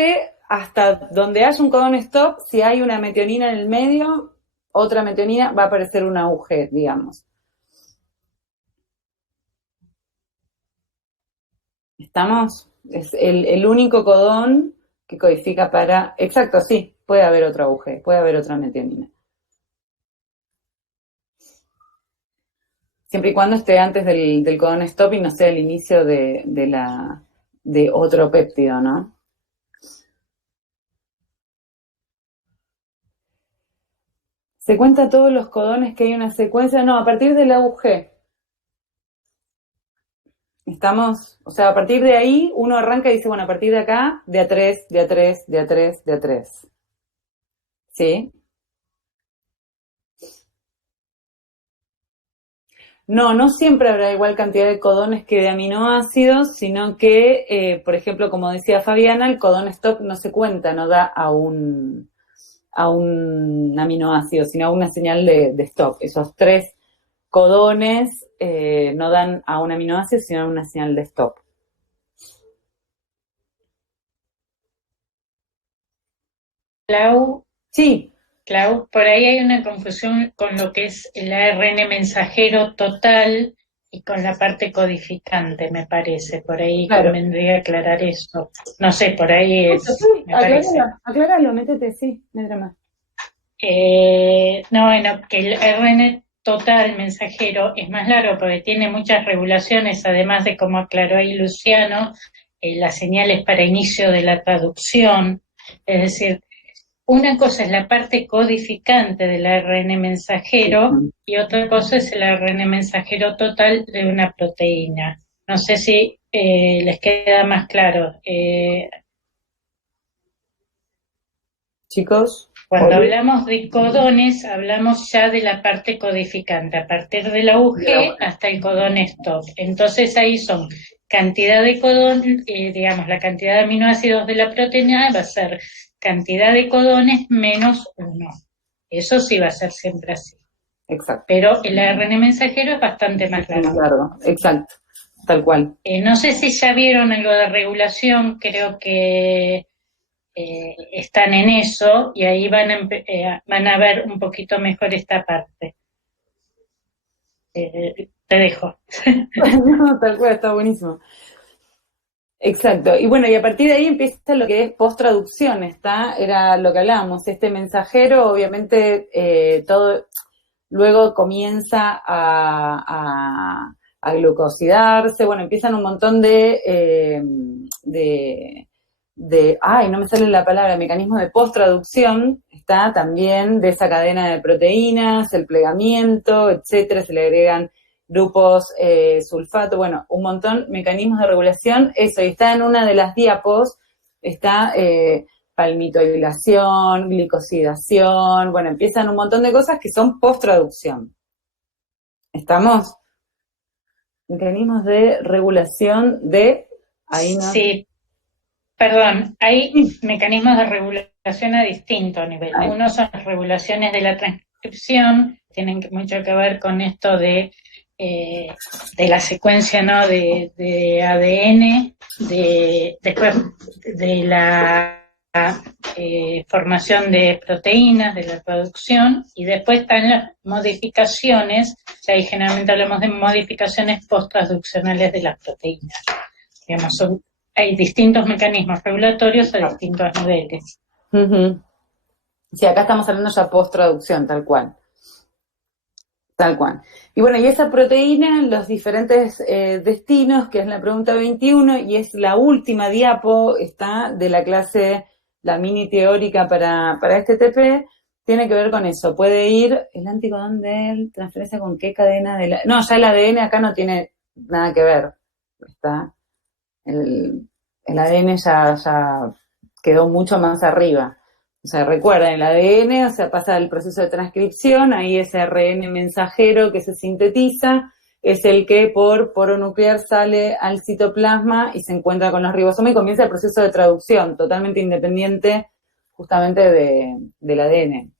hasta donde haya un codón stop, si hay una metionina en el medio, otra metionina, va a aparecer un AUG, digamos. ¿Estamos? Es el único codón que codifica para... Exacto, sí, puede haber otro AUG, puede haber otra metionina. Siempre y cuando esté antes del codón stop y no sea el inicio de otro péptido, ¿no? ¿Se cuenta todos los codones que hay una secuencia? No, a partir del AUG. Estamos, o sea, a partir de ahí uno arranca y dice, bueno, a partir de acá, de A3, de A3, de A3, de A3. ¿Sí? No siempre habrá igual cantidad de codones que de aminoácidos, sino que, por ejemplo, como decía Fabiana, el codón stop no se cuenta, no da a un aminoácido, sino a una señal de stop. Esos 3 codones no dan a un aminoácido, sino a una señal de stop. Clau, Sí. Clau, por ahí hay una confusión con lo que es el ARN mensajero total y con la parte codificante, me parece. Por ahí Claro. convendría aclarar eso. No sé, por ahí es. Acláralo, métete, sí, no hay drama. No, bueno, que el ARN total mensajero es más largo porque tiene muchas regulaciones, además de como aclaró ahí Luciano, las señales para inicio de la traducción. Es decir, una cosa es la parte codificante del ARN mensajero y otra cosa es el ARN mensajero total de una proteína. No sé si les queda más claro. Chicos, Cuando Olu. hablamos de codones, hablamos ya de la parte codificante, a partir de la UG hasta el codón stop. Entonces ahí son cantidad de codón, digamos, la cantidad de aminoácidos de la proteína va a ser cantidad de codones menos 1. Eso sí va a ser siempre así. Exacto. Pero el ARN mensajero es bastante más largo. Largo, exacto, tal cual. No sé si ya vieron algo de regulación, creo que están en eso y ahí van a ver un poquito mejor esta parte. Te dejo. No, tal cual, está buenísimo. Exacto. Y bueno, y a partir de ahí empieza lo que es post-traducción, ¿está? Era lo que hablábamos. Este mensajero, obviamente, todo luego comienza a glucosidarse. Bueno, empiezan un montón ay, no me sale la palabra, mecanismo de post-traducción, está también de esa cadena de proteínas, el plegamiento, etcétera, se le agregan grupos sulfato, bueno, un montón, mecanismos de regulación, eso, y está en una de las diapos, está palmitoilación, glicosidación, bueno, empiezan un montón de cosas que son post-traducción. ¿Estamos? Mecanismos de regulación de... Ahí no. Sí, perdón, hay mecanismos de regulación a distinto nivel. Uno son las regulaciones de la transcripción, tienen mucho que ver con esto de la secuencia, ¿no? de ADN, después de la formación de proteínas, de la producción, y después están las modificaciones, que ahí generalmente hablamos de modificaciones post-traduccionales de las proteínas. Digamos, hay distintos mecanismos regulatorios a distintos niveles. Uh-huh. Sí, acá estamos hablando ya post-traducción, tal cual. Tal cual. Y bueno, y esa proteína, los diferentes destinos, que es la pregunta 21, y es la última diapo, está de la clase, la mini teórica para este TP, tiene que ver con eso. Puede ir el anticodón de transferencia con qué cadena de la... No, ya el ADN acá no tiene nada que ver. Está. El ADN ya quedó mucho más arriba. O sea, recuerden, el ADN, o sea, pasa el proceso de transcripción, ahí ese ARN mensajero que se sintetiza, es el que por poro nuclear sale al citoplasma y se encuentra con los ribosomas y comienza el proceso de traducción, totalmente independiente justamente del ADN.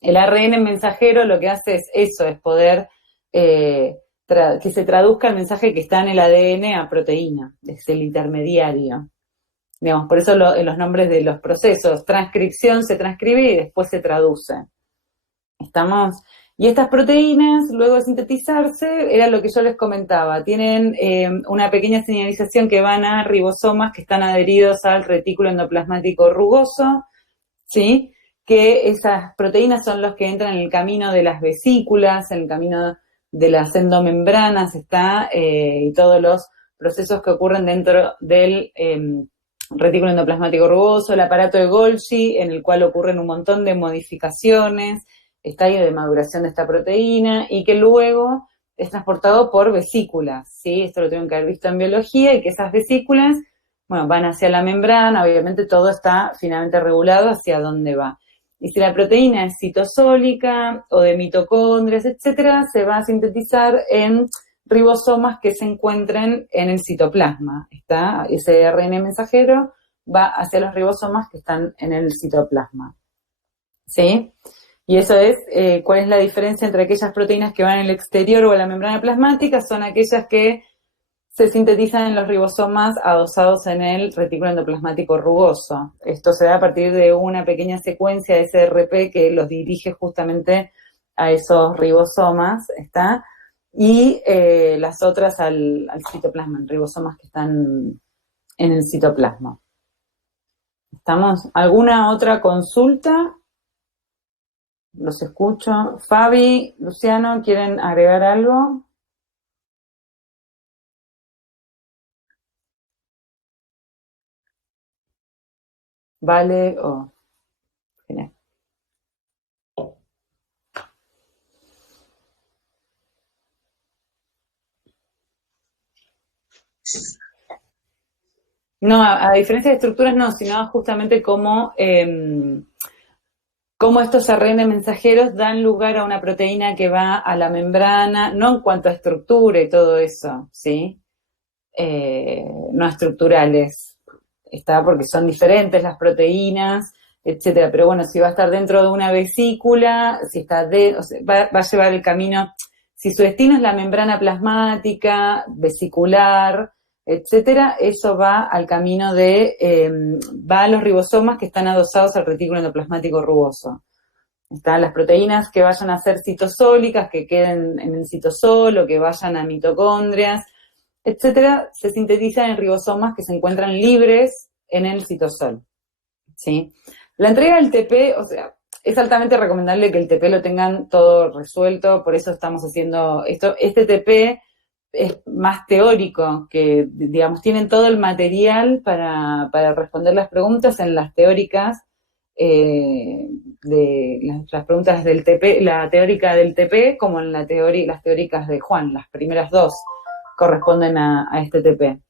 El ARN mensajero lo que hace es eso, es poder que se traduzca el mensaje que está en el ADN a proteína, es el intermediario. Digamos, por eso los nombres de los procesos, transcripción se transcribe y después se traduce. ¿Estamos? Y estas proteínas, luego de sintetizarse, era lo que yo les comentaba, tienen una pequeña señalización que van a ribosomas que están adheridos al retículo endoplasmático rugoso, ¿sí? Que esas proteínas son los que entran en el camino de las vesículas, en el camino de las endomembranas, y todos los procesos que ocurren dentro del retículo endoplasmático rugoso, el aparato de Golgi, en el cual ocurren un montón de modificaciones, estadio de maduración de esta proteína, y que luego es transportado por vesículas, ¿sí? Esto lo tienen que haber visto en biología, y que esas vesículas, bueno, van hacia la membrana, obviamente todo está finamente regulado hacia dónde va. Y si la proteína es citosólica o de mitocondrias, etcétera, se va a sintetizar en ribosomas que se encuentren en el citoplasma. Está ese ARN mensajero va hacia los ribosomas que están en el citoplasma. ¿Sí? Y eso es, ¿cuál es la diferencia entre aquellas proteínas que van en el exterior o a la membrana plasmática? Son aquellas que se sintetizan en los ribosomas adosados en el retículo endoplasmático rugoso. Esto se da a partir de una pequeña secuencia de SRP que los dirige justamente a esos ribosomas, ¿está? Y las otras al citoplasma, en ribosomas que están en el citoplasma. ¿Estamos? ¿Alguna otra consulta? Los escucho. Fabi, Luciano, ¿quieren agregar algo? ¿Vale? O... Genial. No, a diferencia de estructuras no, sino justamente cómo estos ARN mensajeros dan lugar a una proteína que va a la membrana, no en cuanto a estructura y todo eso, ¿sí? No estructurales, está porque son diferentes las proteínas, etcétera. Pero bueno, si va a estar dentro de una vesícula, si está o sea, va a llevar el camino, si su destino es la membrana plasmática, vesicular, etcétera, eso va al camino va a los ribosomas que están adosados al retículo endoplasmático rugoso. Están las proteínas que vayan a ser citosólicas, que queden en el citosol o que vayan a mitocondrias, etcétera, se sintetizan en ribosomas que se encuentran libres en el citosol, ¿sí? La entrega del TP, o sea, es altamente recomendable que el TP lo tengan todo resuelto, por eso estamos haciendo esto. Este TP es más teórico, que, digamos, tienen todo el material para responder las preguntas en las teóricas, de las preguntas del TP, la teórica del TP, como en las teóricas de Juan, las primeras dos corresponden a este TP,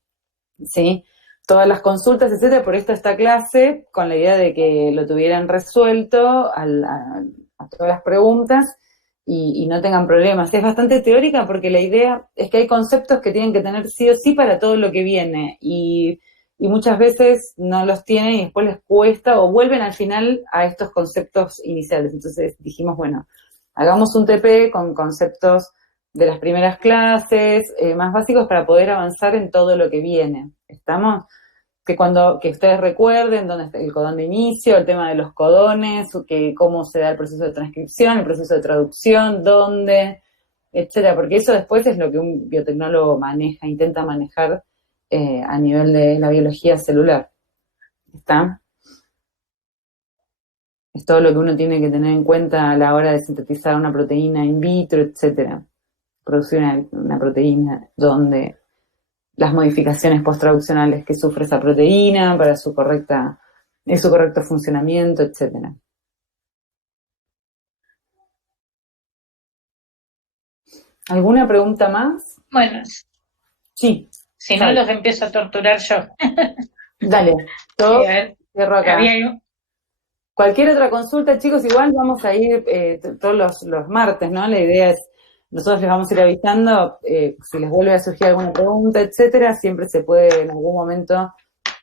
¿sí? Todas las consultas, etcétera, por esta clase, con la idea de que lo tuvieran resuelto a todas las preguntas y no tengan problemas. Es bastante teórica porque la idea es que hay conceptos que tienen que tener sí o sí para todo lo que viene y muchas veces no los tienen y después les cuesta o vuelven al final a estos conceptos iniciales. Entonces dijimos, bueno, hagamos un TP con conceptos de las primeras clases, más básicos para poder avanzar en todo lo que viene. ¿Estamos? Que ustedes recuerden dónde está el codón de inicio, el tema de los codones, cómo se da el proceso de transcripción, el proceso de traducción, dónde, etcétera, porque eso después es lo que un biotecnólogo maneja, intenta manejar a nivel de la biología celular. ¿Está? Es todo lo que uno tiene que tener en cuenta a la hora de sintetizar una proteína in vitro, etcétera. Producir una proteína donde las modificaciones posttraduccionales que sufre esa proteína para su correcto funcionamiento, etcétera. ¿Alguna pregunta más? Bueno, Sí. si no los empiezo a torturar yo. Dale, todo cierro acá. Había Cualquier otra consulta, chicos, igual vamos a ir todos los martes, ¿no? La idea es, nosotros les vamos a ir avisando, si les vuelve a surgir alguna pregunta, etcétera, siempre se puede en algún momento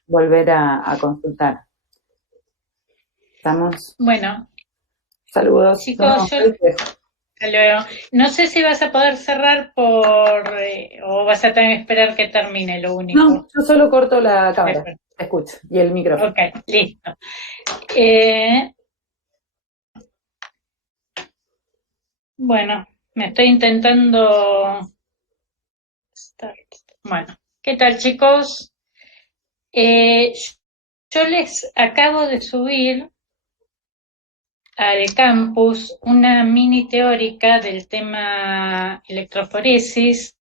volver a consultar. ¿Estamos? Bueno. Saludos. Chicos, hasta luego. No sé si vas a poder cerrar o vas a tener que esperar que termine, lo único. No, yo solo corto la cámara, te escucho, y el micrófono. Ok, listo. Bueno, me estoy intentando... Bueno, ¿qué tal, chicos? Yo les acabo de subir al campus una mini teórica del tema electroforesis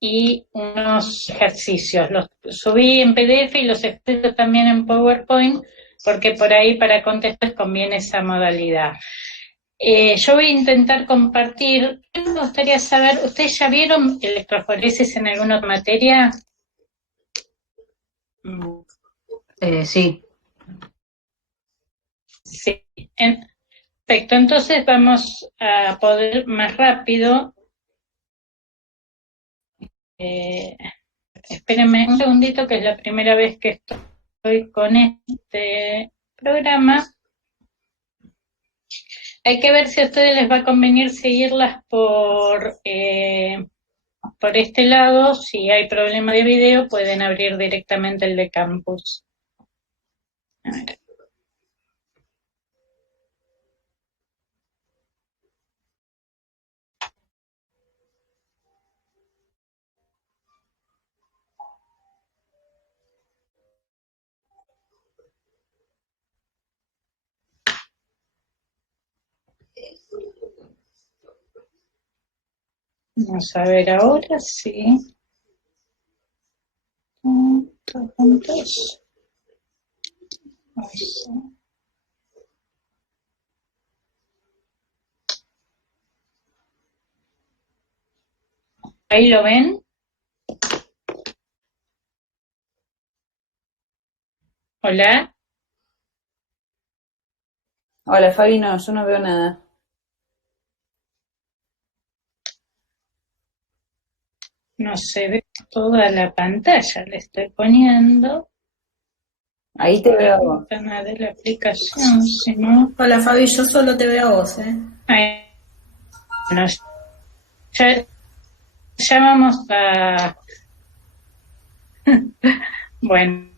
y unos ejercicios. Los subí en PDF y los explico también en PowerPoint, porque por ahí para contestar conviene esa modalidad. Yo voy a intentar compartir. Me gustaría saber, ¿ustedes ya vieron electroforesis en alguna otra materia? Sí. Sí. Perfecto, entonces vamos a poder más rápido. Espérenme un segundito, que es la primera vez que estoy con este programa. Hay que ver si a ustedes les va a convenir seguirlas por este lado. Si hay problema de video, pueden abrir directamente el de campus. A ver. Vamos a ver ahora, sí. Juntos. ¿Ahí lo ven? ¿Hola? Hola, Fabi, no, yo no veo nada. No se ve toda la pantalla, le estoy poniendo. Ahí te veo a vos. Ventana de la aplicación, si no. Hola Fabi, yo solo te veo a vos, Ay, bueno, ya vamos a. Bueno,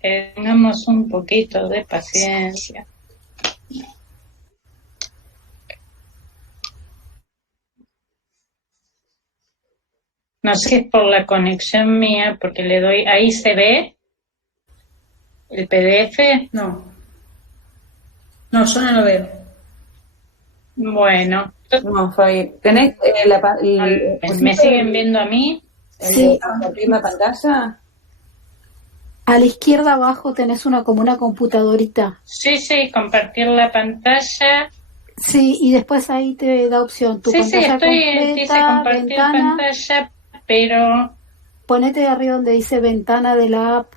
tengamos un poquito de paciencia. No sé si es por la conexión mía, porque le doy, ahí se ve el PDF. No, yo no lo veo. Bueno, No, Fabi, ¿tenés ¿me siguen viendo a mí? Sí. ¿Compartir la pantalla? A la izquierda abajo tenés como una computadorita. Sí, compartir la pantalla. Sí, y después ahí te da opción. Tu pantalla completa, dice compartir ventana. pantalla, pero. Ponete arriba donde dice ventana de la app.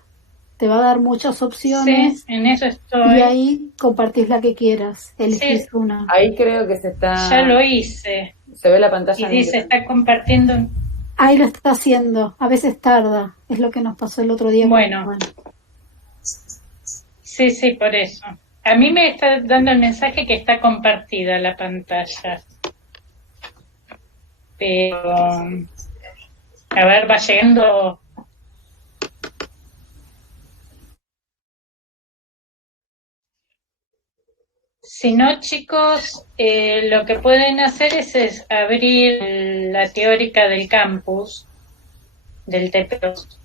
Te va a dar muchas opciones. Sí, en eso estoy. Y ahí compartís la que quieras. Elegís una. Ahí creo que se está. Ya lo hice. Se ve la pantalla. Y dice, está compartiendo. Ahí lo está haciendo. A veces tarda. Es lo que nos pasó el otro día. Bueno. Sí, por eso. A mí me está dando el mensaje que está compartida la pantalla. Pero. A ver, va llegando. Si no, chicos, lo que pueden hacer es abrir la teórica del campus, del TP2.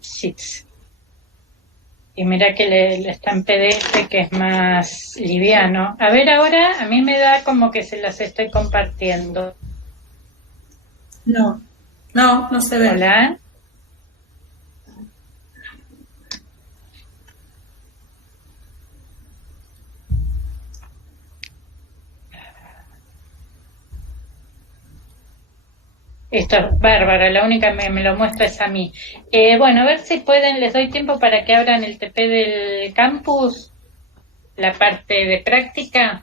Sheets. Y mira que le está en PDF, que es más liviano. A ver, ahora a mí me da como que se las estoy compartiendo. No se ve. Hola. Esto es Bárbara, la única que me lo muestra es a mí. Bueno, a ver si pueden, les doy tiempo para que abran el TP del campus, la parte de práctica.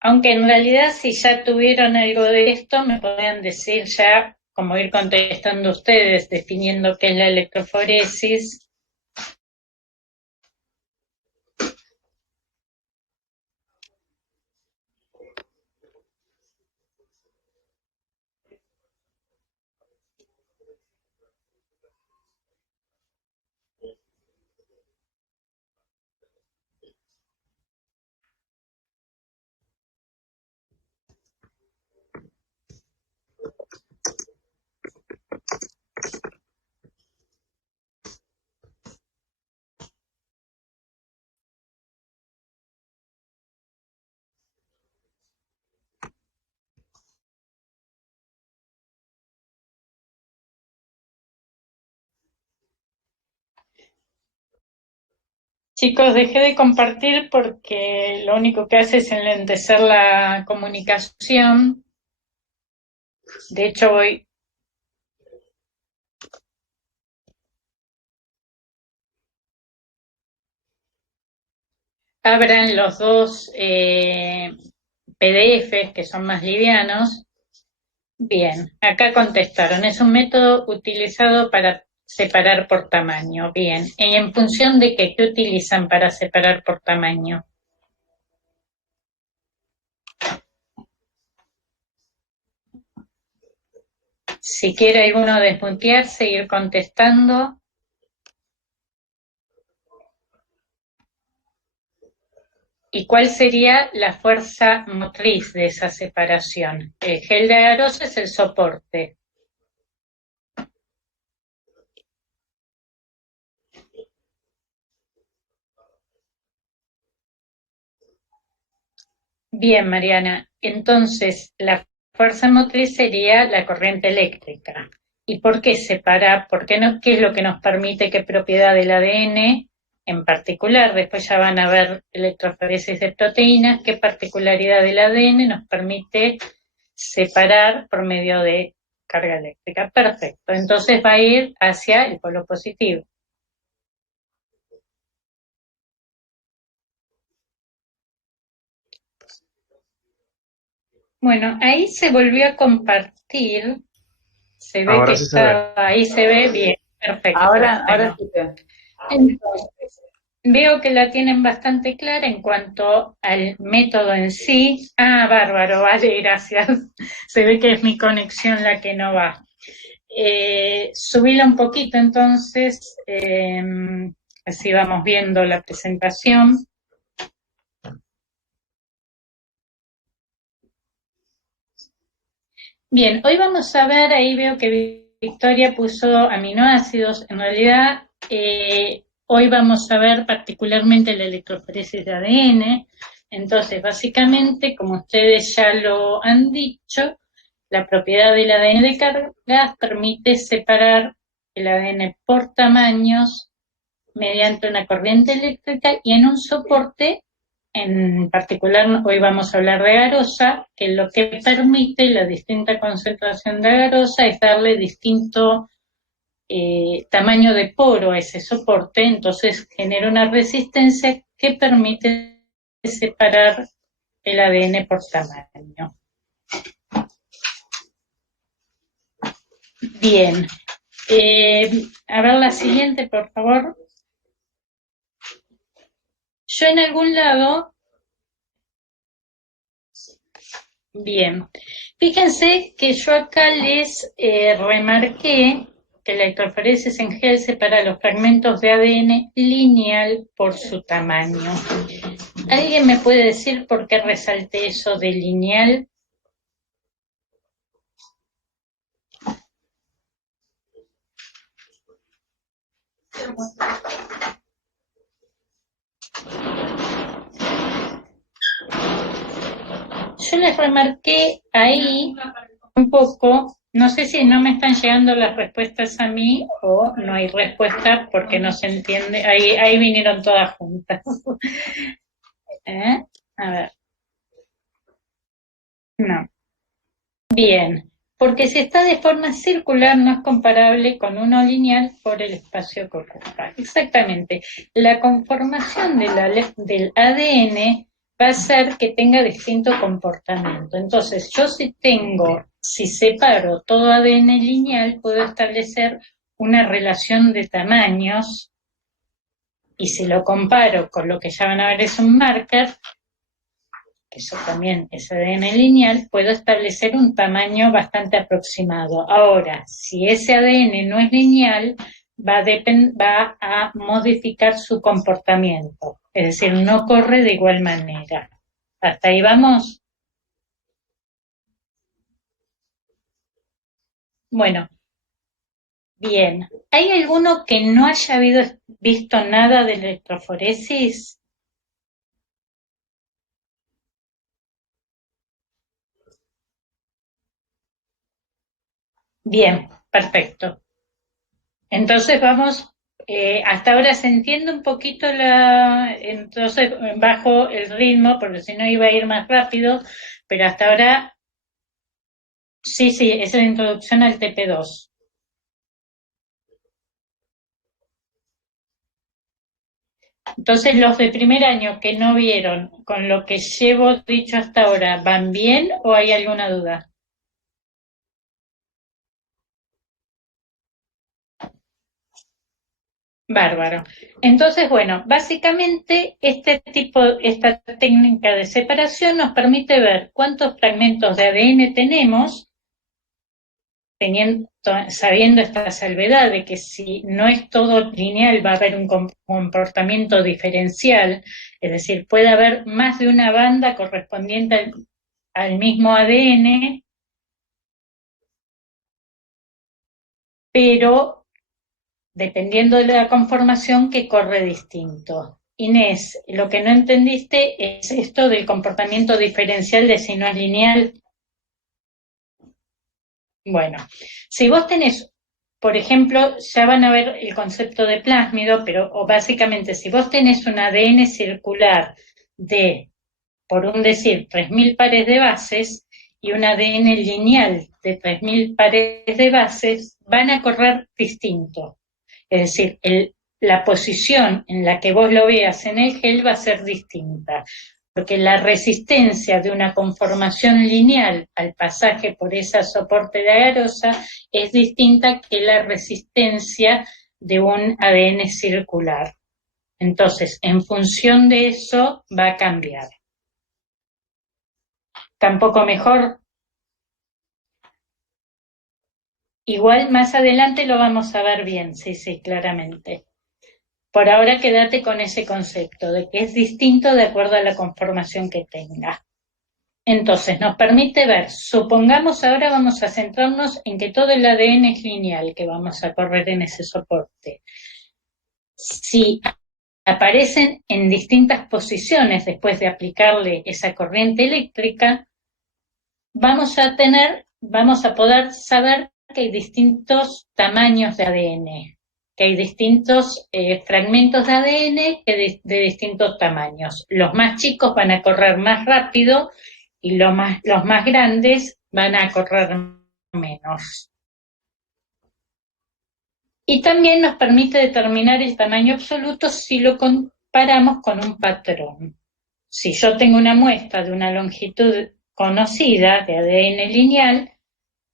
Aunque en realidad si ya tuvieron algo de esto, me podrían decir ya, como ir contestando ustedes, definiendo qué es la electroforesis. Chicos, dejé de compartir porque lo único que hace es enlentecer la comunicación. De hecho, voy... Abran los dos PDFs que son más livianos. Bien, acá contestaron. Es un método utilizado para separar por tamaño. Bien. ¿Y en función de qué utilizan para separar por tamaño? Si quiere alguno desmutearse, seguir contestando. ¿Y cuál sería la fuerza motriz de esa separación? El gel de agarosa es el soporte. Bien, Mariana. Entonces, la fuerza motriz sería la corriente eléctrica. ¿Y por qué separa? ¿Por qué no? ¿Qué es lo que nos permite, qué propiedad del ADN en particular? Después ya van a ver electroforesis de proteínas, qué particularidad del ADN nos permite separar por medio de carga eléctrica. Perfecto. Entonces va a ir hacia el polo positivo. Bueno, ahí se volvió a compartir. Se ve Ahora que sí se ve. está, ahí se ve bien. Perfecto. Ahora Bueno, sí te. entonces, veo que la tienen bastante clara en cuanto al método en sí. Ah, bárbaro, vale, gracias. Se ve que es mi conexión la que no va. Subíla un poquito entonces, así vamos viendo la presentación. Bien, hoy vamos a ver, ahí veo que Victoria puso aminoácidos. En realidad, hoy vamos a ver particularmente la electroforesis de ADN. Entonces, básicamente, como ustedes ya lo han dicho, la propiedad del ADN de cargas permite separar el ADN por tamaños mediante una corriente eléctrica y en un soporte. En particular, hoy vamos a hablar de agarosa, que lo que permite la distinta concentración de agarosa es darle distinto tamaño de poro a ese soporte, entonces genera una resistencia que permite separar el ADN por tamaño. Bien. A ver la siguiente, por favor. Yo en algún lado, bien, fíjense que yo acá les remarqué que la electroforesis en gel separa los fragmentos de ADN lineal por su tamaño. ¿Alguien me puede decir por qué resalté eso de lineal? Yo les remarqué ahí un poco, no sé si no me están llegando las respuestas a mí o no hay respuesta porque no se entiende, ahí vinieron todas juntas. A ver. No. Bien, porque si está de forma circular no es comparable con uno lineal por el espacio que ocupa. Exactamente. La conformación del ADN va a hacer que tenga distinto comportamiento. Entonces, yo si separo todo ADN lineal, puedo establecer una relación de tamaños, y si lo comparo con lo que ya van a ver es un marker, que eso también es ADN lineal, puedo establecer un tamaño bastante aproximado. Ahora, si ese ADN no es lineal, va a modificar su comportamiento, es decir, no corre de igual manera. ¿Hasta ahí vamos? Bueno, bien. ¿Hay alguno que no haya visto nada de electroforesis? Bien, perfecto. Entonces vamos, hasta ahora se entiende un poquito entonces bajo el ritmo, porque si no iba a ir más rápido, pero hasta ahora, sí, es la introducción al TP2. Entonces, los de primer año que no vieron, con lo que llevo dicho hasta ahora, ¿van bien o hay alguna duda? Bárbaro. Entonces, bueno, básicamente esta técnica de separación nos permite ver cuántos fragmentos de ADN tenemos, sabiendo esta salvedad de que si no es todo lineal va a haber un comportamiento diferencial, es decir, puede haber más de una banda correspondiente al mismo ADN, pero dependiendo de la conformación que corre distinto. Inés, lo que no entendiste es esto del comportamiento diferencial de si no es lineal. Bueno, si vos tenés, por ejemplo, ya van a ver el concepto de plásmido, o básicamente si vos tenés un ADN circular de, por un decir, 3.000 pares de bases y un ADN lineal de 3.000 pares de bases, van a correr distinto. Es decir, la posición en la que vos lo veas en el gel va a ser distinta, porque la resistencia de una conformación lineal al pasaje por ese soporte de agarosa es distinta que la resistencia de un ADN circular. Entonces, en función de eso, va a cambiar. ¿Tampoco mejor? Igual más adelante lo vamos a ver bien, sí, claramente. Por ahora quédate con ese concepto de que es distinto de acuerdo a la conformación que tenga. Entonces, nos permite ver, supongamos ahora vamos a centrarnos en que todo el ADN es lineal que vamos a correr en ese soporte. Si aparecen en distintas posiciones después de aplicarle esa corriente eléctrica, vamos a poder saber que hay distintos tamaños de ADN, que hay distintos fragmentos de ADN de distintos tamaños. Los más chicos van a correr más rápido y los más grandes van a correr menos. Y también nos permite determinar el tamaño absoluto si lo comparamos con un patrón. Si yo tengo una muestra de una longitud conocida de ADN lineal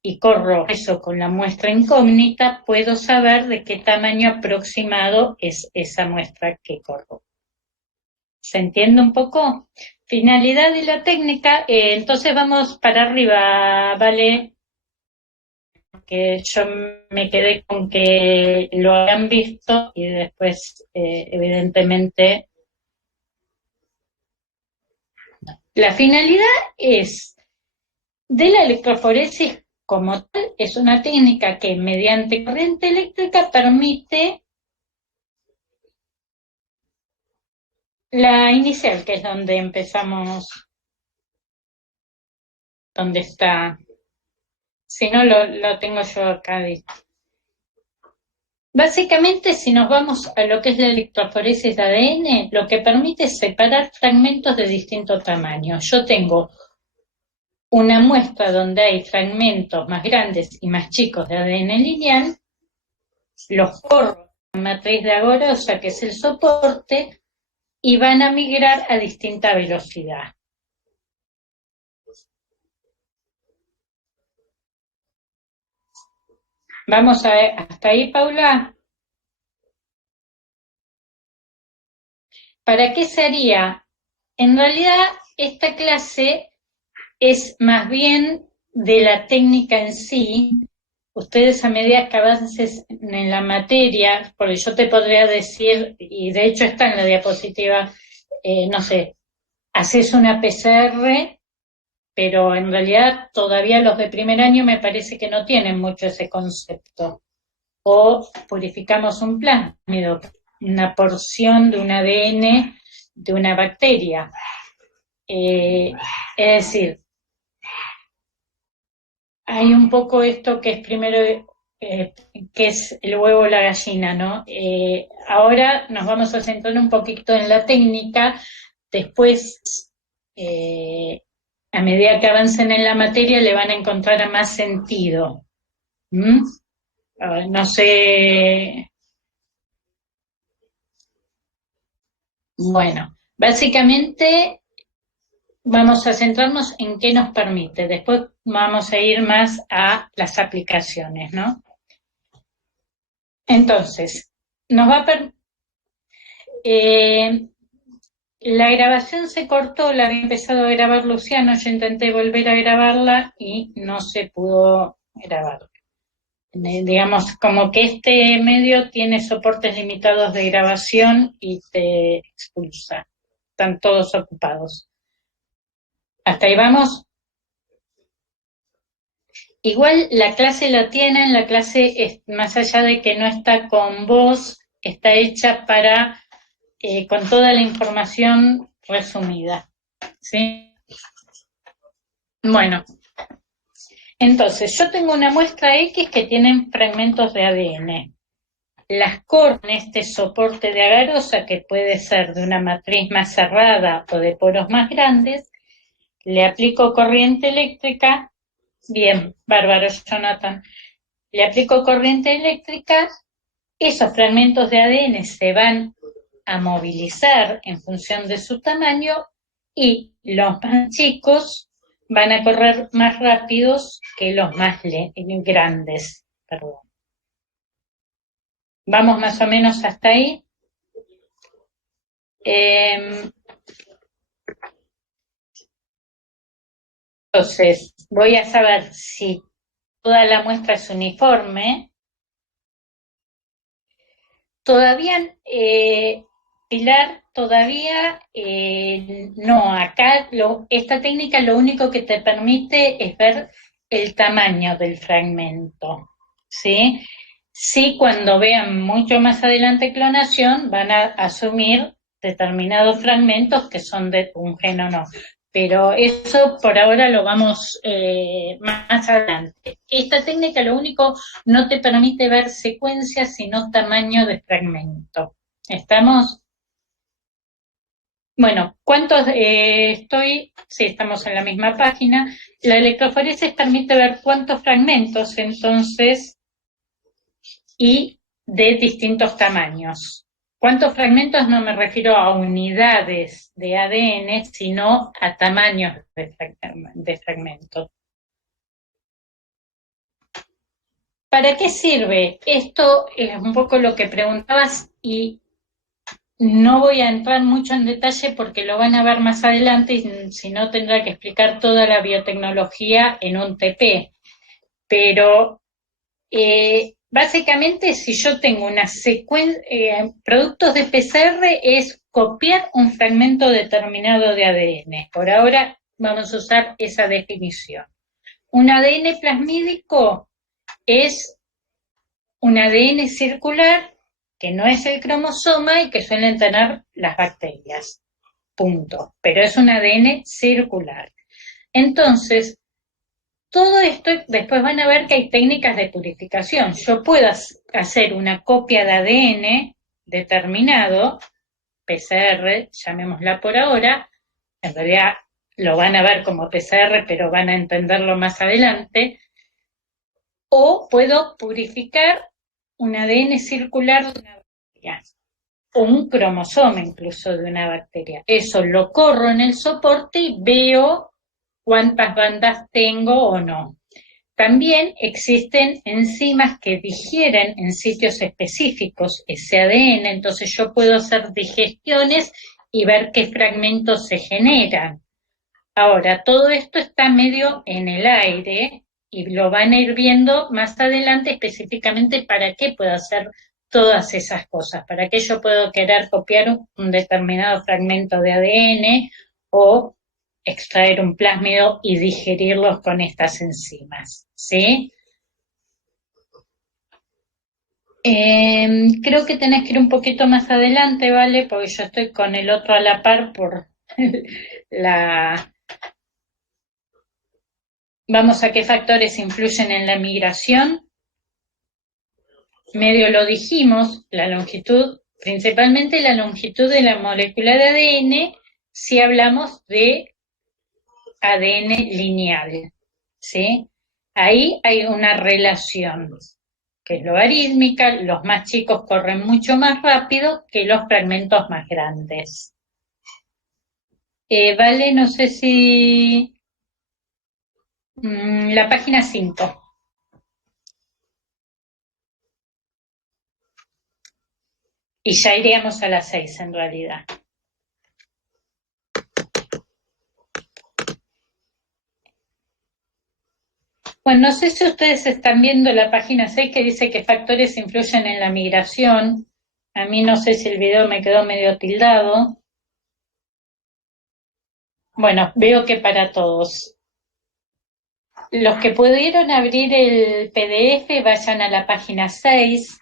y corro eso con la muestra incógnita, puedo saber de qué tamaño aproximado es esa muestra que corro. ¿Se entiende un poco? Finalidad de la técnica, entonces vamos para arriba, ¿vale? Que yo me quedé con que lo hayan visto y después, evidentemente, la finalidad es de la electroforesis como tal, es una técnica que mediante corriente eléctrica permite la inicial, que es donde empezamos, donde está, si no lo tengo yo acá. Básicamente, si nos vamos a lo que es la electroforesis de ADN, lo que permite es separar fragmentos de distinto tamaño. Yo tengo una muestra donde hay fragmentos más grandes y más chicos de ADN lineal, los corro en matriz de agarosa, que es el soporte, y van a migrar a distinta velocidad. Vamos a ver, hasta ahí, Paula. ¿Para qué sería? En realidad, esta clase es más bien de la técnica en sí. Ustedes a medida que avances en la materia, porque yo te podría decir, y de hecho está en la diapositiva, no sé, haces una PCR, pero en realidad todavía los de primer año me parece que no tienen mucho ese concepto. O purificamos un plásmido, una porción de un ADN de una bacteria. Es decir, hay un poco esto que es primero, que es el huevo o la gallina, ¿no? Ahora nos vamos a centrar un poquito en la técnica, después, a medida que avancen en la materia, le van a encontrar más sentido. No sé. Bueno, básicamente vamos a centrarnos en qué nos permite. Después vamos a ir más a las aplicaciones, ¿no? Entonces, nos va a la grabación se cortó, la había empezado a grabar Luciano, yo intenté volver a grabarla y no se pudo grabar. Digamos, como que este medio tiene soportes limitados de grabación y te expulsa. Están todos ocupados. ¿Hasta ahí vamos? Igual la clase la tienen, la clase, más allá de que no está con voz, está hecha para, con toda la información resumida. ¿Sí? Bueno. Entonces, yo tengo una muestra X que tienen fragmentos de ADN. Las cortan este soporte de agarosa, que puede ser de una matriz más cerrada o de poros más grandes, le aplico corriente eléctrica, bien, bárbaro, Jonathan, le aplico corriente eléctrica, esos fragmentos de ADN se van a movilizar en función de su tamaño y los más chicos van a correr más rápidos que los más grandes. Perdón. ¿Vamos más o menos hasta ahí? Entonces, voy a saber si toda la muestra es uniforme. Todavía, Pilar, todavía no. Acá esta técnica lo único que te permite es ver el tamaño del fragmento, ¿sí? Sí, cuando vean mucho más adelante clonación, van a asumir determinados fragmentos que son de un gen o no. Pero eso por ahora lo vamos más adelante. Esta técnica lo único no te permite ver secuencias, sino tamaño de fragmento. ¿Estamos? Bueno, ¿cuántos estoy? Sí, estamos en la misma página. La electroforesis permite ver cuántos fragmentos, entonces, y de distintos tamaños. ¿Cuántos fragmentos? No me refiero a unidades de ADN, sino a tamaños de fragmentos. ¿Para qué sirve? Esto es un poco lo que preguntabas y no voy a entrar mucho en detalle porque lo van a ver más adelante y si no tendrá que explicar toda la biotecnología en un TP. Pero básicamente, si yo tengo una secuencia, productos de PCR es copiar un fragmento determinado de ADN. Por ahora vamos a usar esa definición. Un ADN plasmídico es un ADN circular que no es el cromosoma y que suelen tener las bacterias. Punto. Pero es un ADN circular. Entonces, todo esto, después van a ver que hay técnicas de purificación. Yo puedo hacer una copia de ADN determinado, PCR, llamémosla por ahora, en realidad lo van a ver como PCR, pero van a entenderlo más adelante, o puedo purificar un ADN circular de una bacteria, o un cromosoma incluso de una bacteria. Eso lo corro en el soporte y veo cuántas bandas tengo o no. También existen enzimas que digieren en sitios específicos ese ADN, entonces yo puedo hacer digestiones y ver qué fragmentos se generan. Ahora, todo esto está medio en el aire y lo van a ir viendo más adelante específicamente para qué puedo hacer todas esas cosas, para qué yo puedo querer copiar un determinado fragmento de ADN o extraer un plásmido y digerirlos con estas enzimas, ¿sí? Creo que tenés que ir un poquito más adelante, ¿vale? Porque yo estoy con el otro a la par por la... Vamos a qué factores influyen en la migración. Medio lo dijimos, la longitud, principalmente la longitud de la molécula de ADN, si hablamos de ADN lineal, ¿sí? Ahí hay una relación, que es logarítmica, los más chicos corren mucho más rápido que los fragmentos más grandes. Vale, no sé si... la página 5. Y ya iríamos a las 6 en realidad. Bueno, no sé si ustedes están viendo la página 6 que dice que factores influyen en la migración. A mí no sé si el video me quedó medio tildado. Bueno, veo que para todos. Los que pudieron abrir el PDF, vayan a la página 6.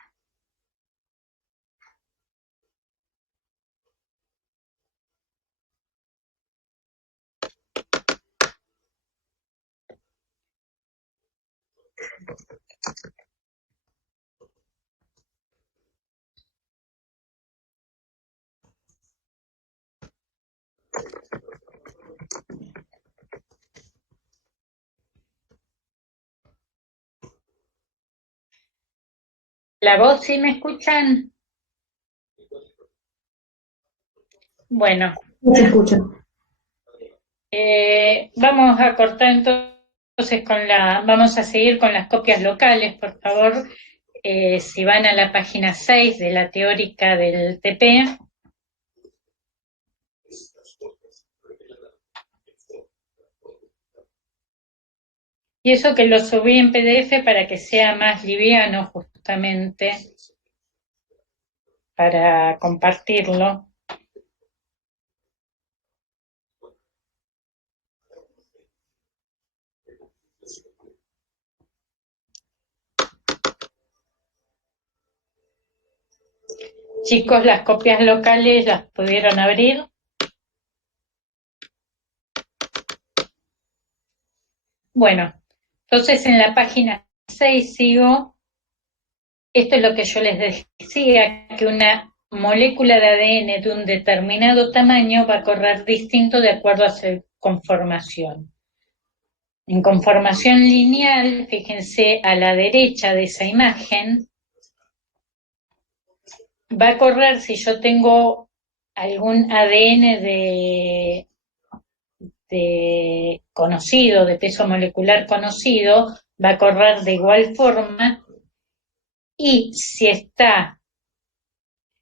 ¿La voz sí me escuchan? Bueno. Se escucha. Vamos a cortar entonces vamos a seguir con las copias locales, por favor. Si van a la página 6 de la teórica del TP. Y eso que lo subí en PDF para que sea más liviano, justamente, para compartirlo. Chicos, las copias locales las pudieron abrir. Bueno, entonces en la página 6 sigo. Esto es lo que yo les decía, que una molécula de ADN de un determinado tamaño va a correr distinto de acuerdo a su conformación. En conformación lineal, fíjense a la derecha de esa imagen, va a correr, si yo tengo algún ADN de conocido, de peso molecular conocido, va a correr de igual forma, y si está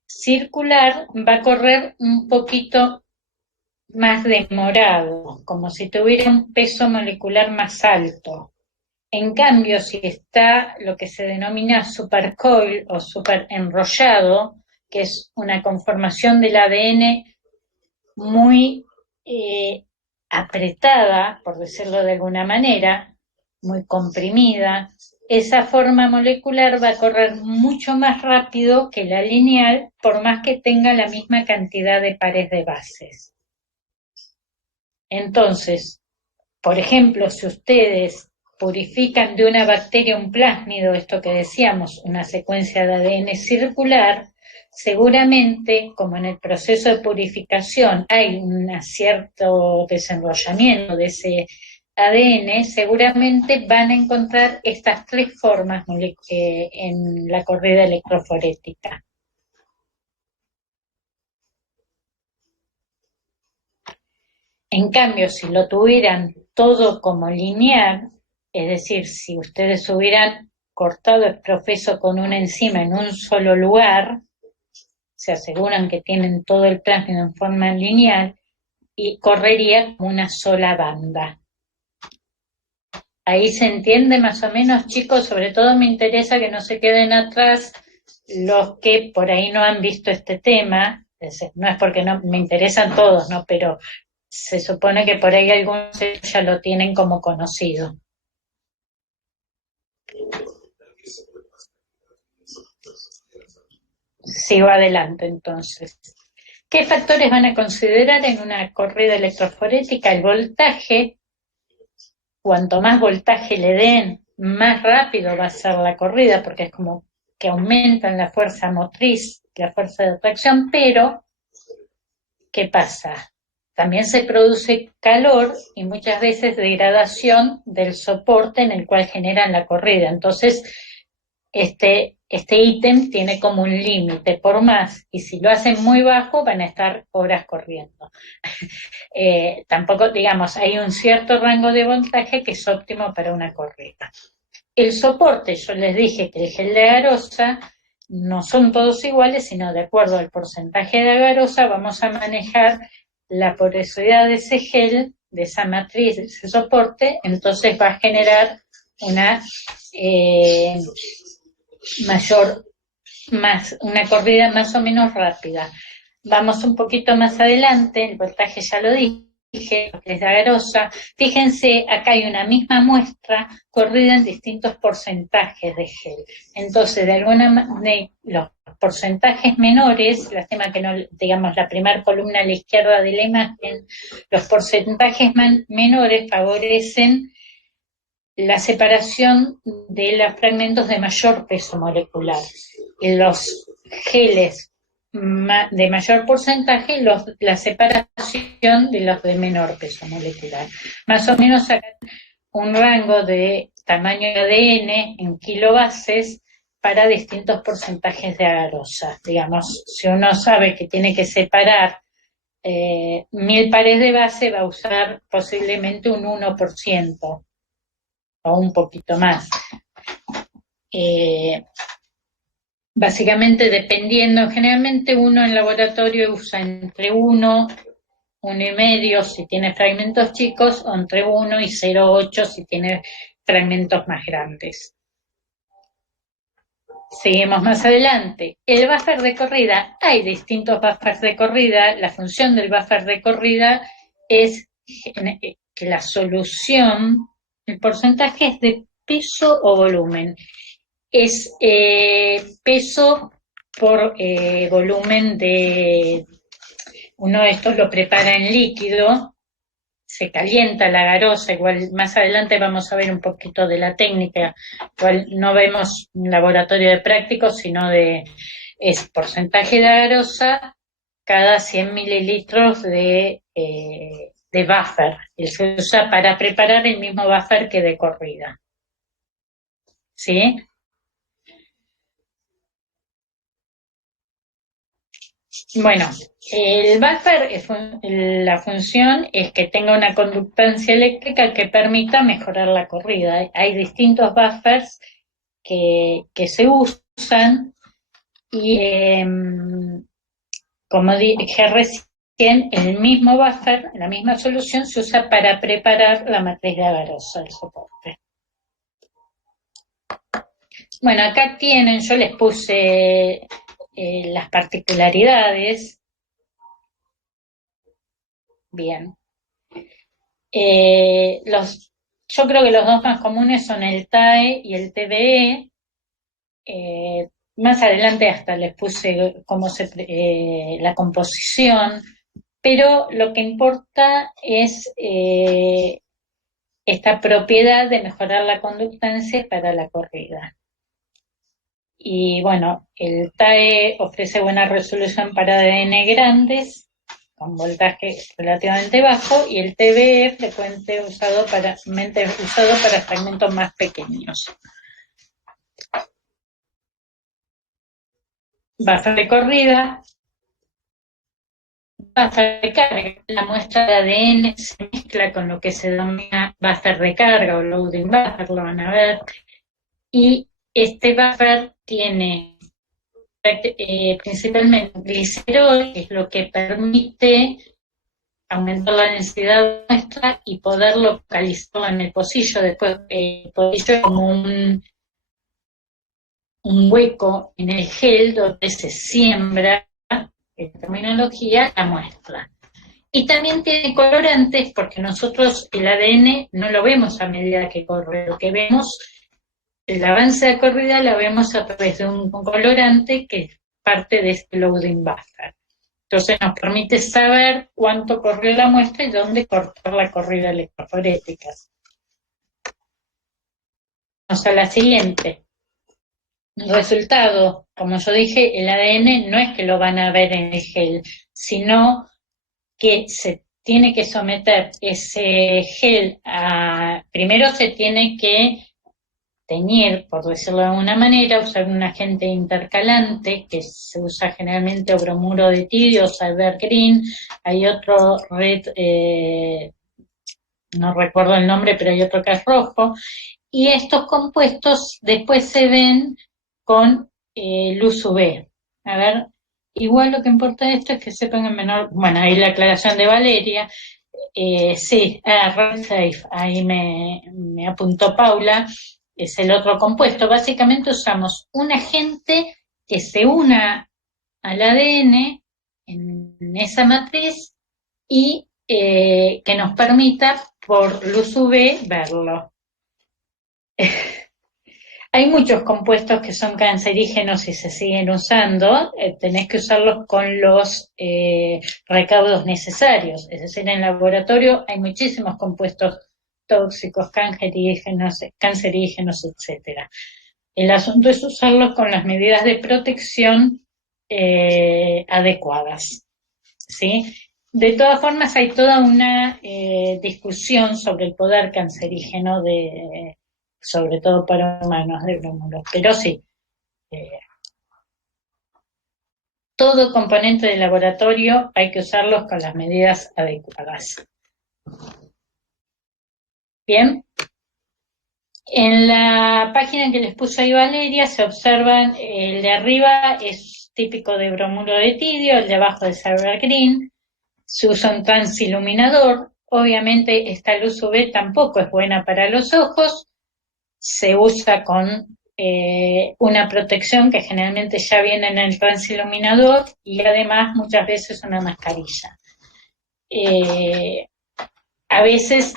circular, va a correr un poquito más demorado, como si tuviera un peso molecular más alto. En cambio, si está lo que se denomina supercoil o superenrollado, que es una conformación del ADN muy apretada, por decirlo de alguna manera, muy comprimida, esa forma molecular va a correr mucho más rápido que la lineal, por más que tenga la misma cantidad de pares de bases. Entonces, por ejemplo, si ustedes purifican de una bacteria un plásmido, esto que decíamos, una secuencia de ADN circular, seguramente, como en el proceso de purificación hay un cierto desenrollamiento de ese ADN, seguramente van a encontrar estas tres formas en la corrida electroforética. En cambio, si lo tuvieran todo como lineal, es decir, si ustedes hubieran cortado el profeso con una enzima en un solo lugar, se aseguran que tienen todo el plásmido en forma lineal y correría como una sola banda. Ahí se entiende más o menos, chicos. Sobre todo me interesa que no se queden atrás los que por ahí no han visto este tema. No es porque no me interesan todos, ¿no? Pero se supone que por ahí algunos ya lo tienen como conocido. Sigo adelante entonces. ¿Qué factores van a considerar en una corrida electroforética? El voltaje. Cuanto más voltaje le den, más rápido va a ser la corrida, porque es como que aumentan la fuerza motriz, la fuerza de atracción, pero ¿qué pasa? También se produce calor y muchas veces degradación del soporte en el cual generan la corrida. Entonces, este ítem tiene como un límite por más, y si lo hacen muy bajo van a estar horas corriendo. Tampoco, digamos, hay un cierto rango de voltaje que es óptimo para una corrida. El soporte, yo les dije que el gel de arosa no son todos iguales, sino de acuerdo al porcentaje de agarosa vamos a manejar la porosidad de ese gel, de esa matriz, de ese soporte, entonces va a generar una una corrida más o menos rápida. Vamos un poquito más adelante, el voltaje ya lo dije, lo que es de agarosa. Fíjense, acá hay una misma muestra corrida en distintos porcentajes de gel. Entonces, de alguna manera, los porcentajes menores, lástima que no, digamos, la primera columna a la izquierda de la imagen, los porcentajes menores favorecen la separación de los fragmentos de mayor peso molecular. Los geles de mayor porcentaje, la separación de los de menor peso molecular. Más o menos un rango de tamaño de ADN en kilobases para distintos porcentajes de agarosa. Digamos, si uno sabe que tiene que separar 1000 pares de base, va a usar posiblemente un 1%. O un poquito más. Básicamente dependiendo, generalmente uno en laboratorio usa entre 1, 1,5 si tiene fragmentos chicos, o entre 1 y 0,8 si tiene fragmentos más grandes. Seguimos más adelante. El buffer de corrida, hay distintos buffers de corrida. La función del buffer de corrida es que la solución, el porcentaje es de peso o volumen. Es peso por volumen de... Uno de estos lo prepara en líquido, se calienta la agarosa, igual más adelante vamos a ver un poquito de la técnica, igual no vemos un laboratorio de prácticos, sino es porcentaje de agarosa cada 100 mililitros de buffer. Se usa para preparar el mismo buffer que de corrida. ¿Sí? Bueno, el buffer, la función es que tenga una conductancia eléctrica que permita mejorar la corrida. Hay distintos buffers que se usan y, como dije recién, el mismo buffer, la misma solución se usa para preparar la matriz de agarosa, el soporte. Bueno, acá tienen, yo les puse las particularidades. Bien. Yo creo que los dos más comunes son el TAE y el TBE. Más adelante hasta les puse cómo la composición, pero lo que importa es esta propiedad de mejorar la conductancia para la corrida. Y bueno, el TAE ofrece buena resolución para ADN grandes, con voltaje relativamente bajo, y el TBE frecuentemente usado para fragmentos más pequeños. Buffer de corrida, buffer de carga. La muestra de ADN se mezcla con lo que se denomina buffer de carga o loading buffer, lo van a ver, y este buffer tiene principalmente glicerol, que es lo que permite aumentar la densidad de muestra y poder localizarlo en el pocillo. Después, el pocillo es como un hueco en el gel donde se siembra, en terminología, la muestra. Y también tiene colorantes, porque nosotros el ADN no lo vemos a medida que corre, lo que vemos, el avance de corrida lo vemos a través de un colorante que es parte de este loading buffer. Entonces nos permite saber cuánto corrió la muestra y dónde cortar la corrida electroforética. Vamos a la siguiente. El resultado, como yo dije, el ADN no es que lo van a ver en el gel, sino que se tiene que someter ese gel primero se tiene que teñir, por decirlo de alguna manera, usar un agente intercalante que se usa generalmente o bromuro de tirio o cyber green, hay otro red, no recuerdo el nombre, pero hay otro que es rojo, y estos compuestos después se ven con luz UV. A ver, igual lo que importa de esto es que sepan en menor, bueno, ahí la aclaración de Valeria, sí, Red Safe, ahí me apuntó Paula, es el otro compuesto. Básicamente usamos un agente que se una al ADN en esa matriz y que nos permita por luz UV verlo. Hay muchos compuestos que son cancerígenos y se siguen usando, tenés que usarlos con los recaudos necesarios, es decir, en laboratorio hay muchísimos compuestos tóxicos, cancerígenos, etcétera. El asunto es usarlos con las medidas de protección adecuadas, ¿sí? De todas formas, hay toda una discusión sobre el poder cancerígeno sobre todo para humanos de bromuro, pero sí, todo componente de laboratorio hay que usarlos con las medidas adecuadas. Bien, en la página que les puse ahí Valeria se observan, el de arriba es típico de bromuro de tidio, el de abajo de Cyber Green, se usa un transiluminador, obviamente esta luz UV tampoco es buena para los ojos, se usa con una protección que generalmente ya viene en el transiluminador y además muchas veces una mascarilla. A veces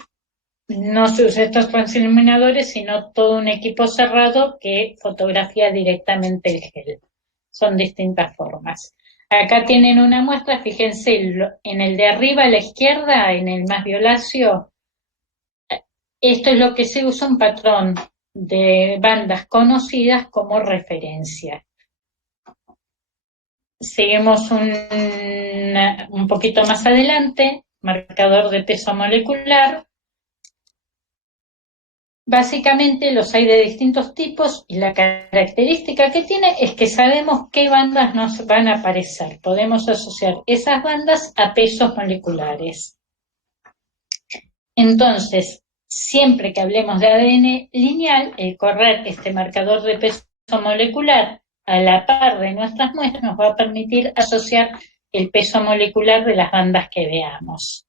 no se usa estos transiluminadores, sino todo un equipo cerrado que fotografía directamente el gel. Son distintas formas. Acá tienen una muestra, fíjense, en el de arriba a la izquierda, en el más violáceo, esto es lo que se usa, un patrón de bandas conocidas como referencia. Seguimos un poquito más adelante, marcador de peso molecular. Básicamente los hay de distintos tipos y la característica que tiene es que sabemos qué bandas nos van a aparecer. Podemos asociar esas bandas a pesos moleculares. Entonces, siempre que hablemos de ADN lineal, el correr este marcador de peso molecular a la par de nuestras muestras nos va a permitir asociar el peso molecular de las bandas que veamos.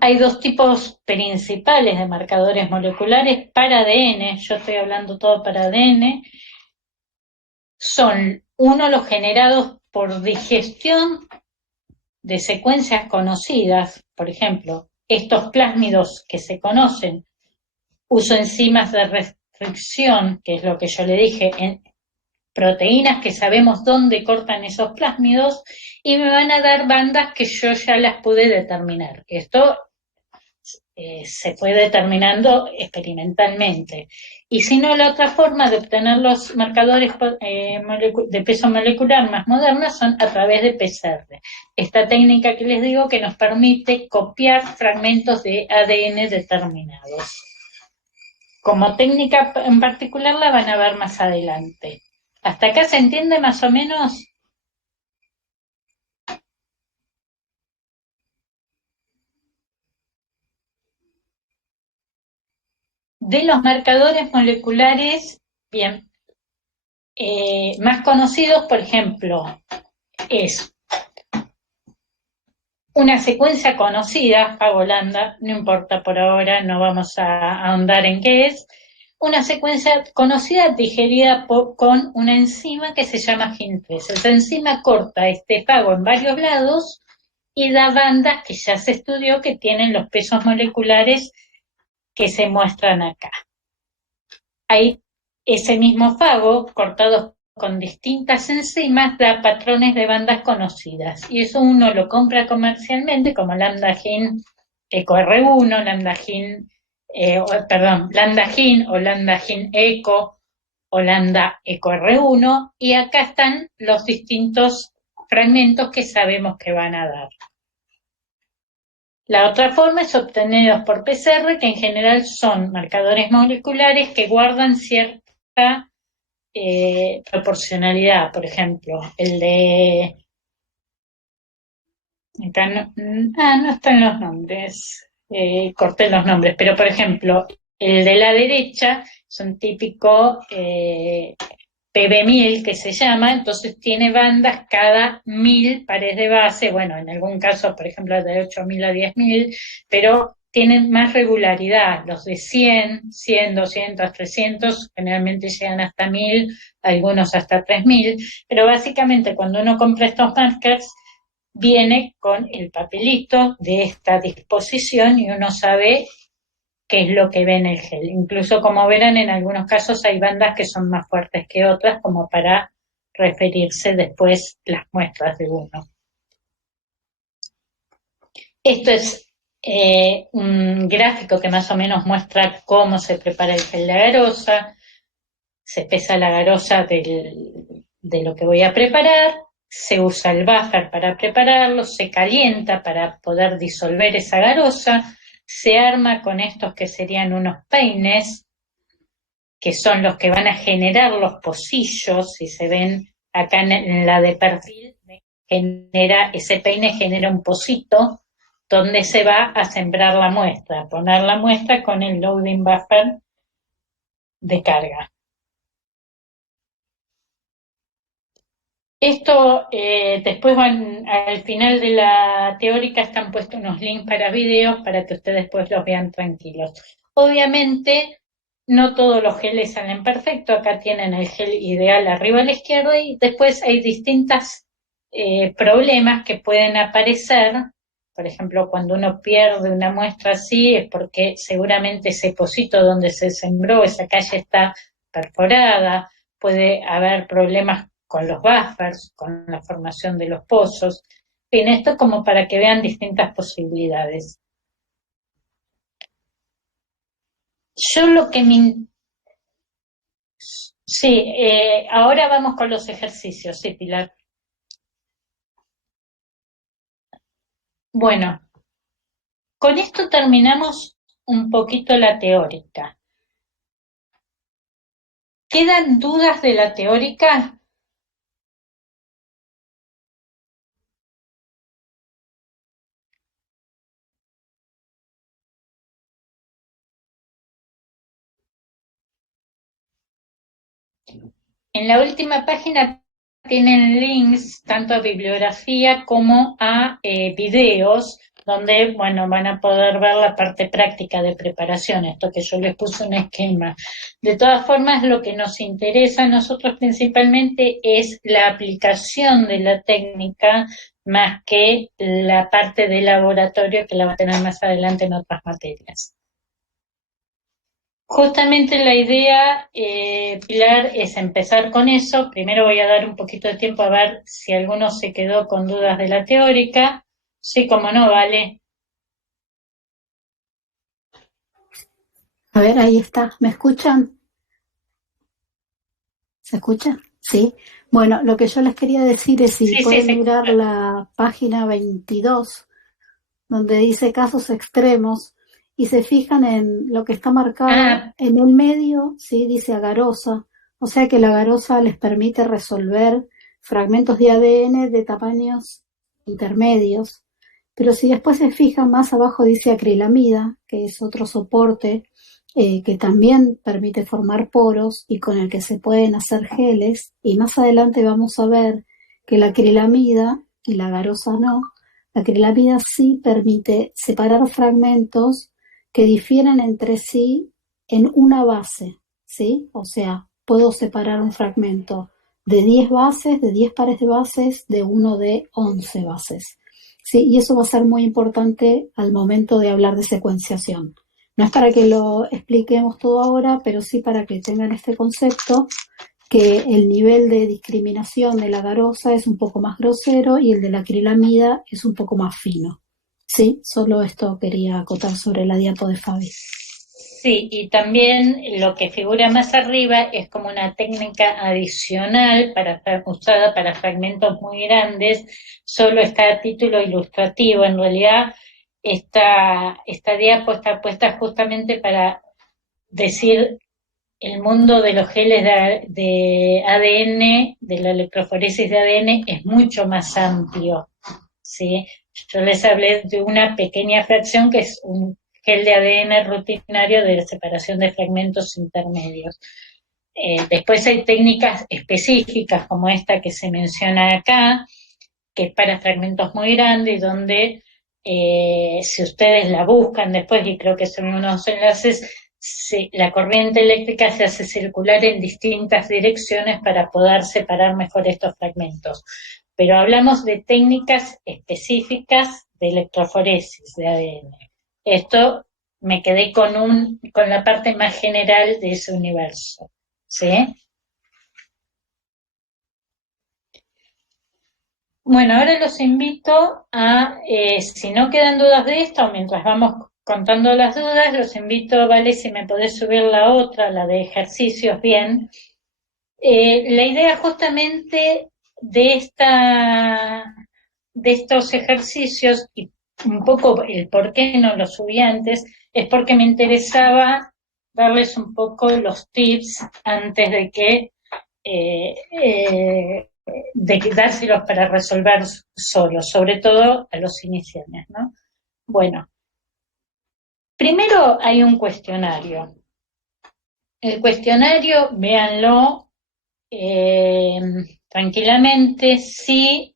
Hay dos tipos principales de marcadores moleculares para ADN, yo estoy hablando todo para ADN, son uno los generados por digestión de secuencias conocidas, por ejemplo, estos plásmidos que se conocen, uso enzimas de restricción, que es lo que yo le dije, en proteínas que sabemos dónde cortan esos plásmidos, y me van a dar bandas que yo ya las pude determinar. Esto se fue determinando experimentalmente. Y si no, la otra forma de obtener los marcadores de peso molecular más modernos son a través de PCR. Esta técnica que les digo que nos permite copiar fragmentos de ADN determinados. Como técnica en particular la van a ver más adelante. ¿Hasta acá se entiende más o menos? De los marcadores moleculares, bien, más conocidos, por ejemplo, es una secuencia conocida, hago lambda, no importa por ahora, no vamos a ahondar en qué es, una secuencia conocida digerida con una enzima que se llama HIN3. Esa enzima corta este fago en varios lados y da bandas que ya se estudió que tienen los pesos moleculares que se muestran acá. Hay ese mismo fago cortado con distintas enzimas da patrones de bandas conocidas y eso uno lo compra comercialmente como lambda-GIN EcoR1, lambda-GIN lambda-GIN o lambda-GIN ECO o lambda EcoR1 y acá están los distintos fragmentos que sabemos que van a dar. La otra forma es obtenerlos por PCR, que en general son marcadores moleculares que guardan cierta proporcionalidad. Por ejemplo, el de... Acá no están los nombres, corté los nombres, pero por ejemplo, El de la derecha es un típico PB1000 que se llama, entonces tiene bandas cada 1000 pares de base, bueno, en algún caso, por ejemplo, de 8000 a 10000, pero tienen más regularidad. Los de 100, 100, 200, 300, generalmente llegan hasta 1000, algunos hasta 3000, pero básicamente cuando uno compra estos markers, viene con el papelito de esta disposición y uno sabe qué es lo que ve en el gel. Incluso, como verán, en algunos casos hay bandas que son más fuertes que otras, como para referirse después las muestras de uno. Esto es un gráfico que más o menos muestra cómo se prepara el gel de agarosa. Se pesa la agarosa de lo que voy a preparar, se usa el buffer para prepararlo, se calienta para poder disolver esa agarosa, se arma con estos que serían unos peines, que son los que van a generar los pocillos. Si se ven acá en la de perfil, ese peine genera un pocito donde se va a sembrar la muestra, a poner la muestra con el loading buffer de carga. Esto, después al final de la teórica están puestos unos links para videos para que ustedes después los vean tranquilos. Obviamente, no todos los geles salen perfectos. Acá tienen el gel ideal arriba a la izquierda y después hay distintos problemas que pueden aparecer. Por ejemplo, cuando uno pierde una muestra así es porque seguramente ese pocito donde se sembró, esa calle está perforada. Puede haber problemas con los buffers, con la formación de los pozos. En fin, esto como para que vean distintas posibilidades. Yo lo que Sí, ahora vamos con los ejercicios, sí, Pilar. Bueno, con esto terminamos un poquito la teórica. ¿Quedan dudas de la teórica? En la última página tienen links tanto a bibliografía como a videos, donde, bueno, van a poder ver la parte práctica de preparación, esto que yo les puse un esquema. De todas formas, lo que nos interesa a nosotros principalmente es la aplicación de la técnica, más que la parte de laboratorio que la va a tener más adelante en otras materias. Justamente la idea, Pilar, es empezar con eso. Primero voy a dar un poquito de tiempo a ver si alguno se quedó con dudas de la teórica. Sí, como no, vale. A ver, ahí está. ¿Me escuchan? ¿Se escucha? Sí. Bueno, lo que yo les quería decir es si pueden mirar la página 22, donde dice casos extremos, y se fijan en lo que está marcado en el medio, sí, dice agarosa, o sea que la agarosa les permite resolver fragmentos de ADN de tamaños intermedios. Pero si después se fijan más abajo dice acrilamida, que es otro soporte que también permite formar poros y con el que se pueden hacer geles, y más adelante vamos a ver que la acrilamida y la agarosa no. La acrilamida sí permite separar fragmentos que difieren entre sí en una base, ¿sí? O sea, puedo separar un fragmento de 10 bases, de 10 pares de bases, de uno de 11 bases, ¿sí? Y eso va a ser muy importante al momento de hablar de secuenciación. No es para que lo expliquemos todo ahora, pero sí para que tengan este concepto, que el nivel de discriminación de la agarosa es un poco más grosero y el de la acrilamida es un poco más fino. Sí, solo esto quería acotar sobre la diapo de Fabi. Sí, y también lo que figura más arriba es como una técnica adicional usada para fragmentos muy grandes. Solo está a título ilustrativo. En realidad, esta diapo está puesta justamente para decir el mundo de los geles de ADN, de la electroforesis de ADN, es mucho más amplio, ¿sí? Yo les hablé de una pequeña fracción que es un gel de ADN rutinario de separación de fragmentos intermedios. Después hay técnicas específicas como esta que se menciona acá, que es para fragmentos muy grandes, donde si ustedes la buscan después, y creo que son unos enlaces, la corriente eléctrica se hace circular en distintas direcciones para poder separar mejor estos fragmentos. Pero hablamos de técnicas específicas de electroforesis de ADN. Esto me quedé con la parte más general de ese universo, ¿sí? Bueno, ahora los invito a, si no quedan dudas de esto, mientras vamos contando las dudas, los invito, Vale, si me podés subir la otra, la de ejercicios, bien. La idea justamente de estos ejercicios, y un poco el por qué no los subí antes, es porque me interesaba darles un poco los tips antes de que dárselos para resolver solos, sobre todo a los iniciantes, ¿no? Bueno, primero hay un cuestionario. El cuestionario, véanlo tranquilamente. Sí,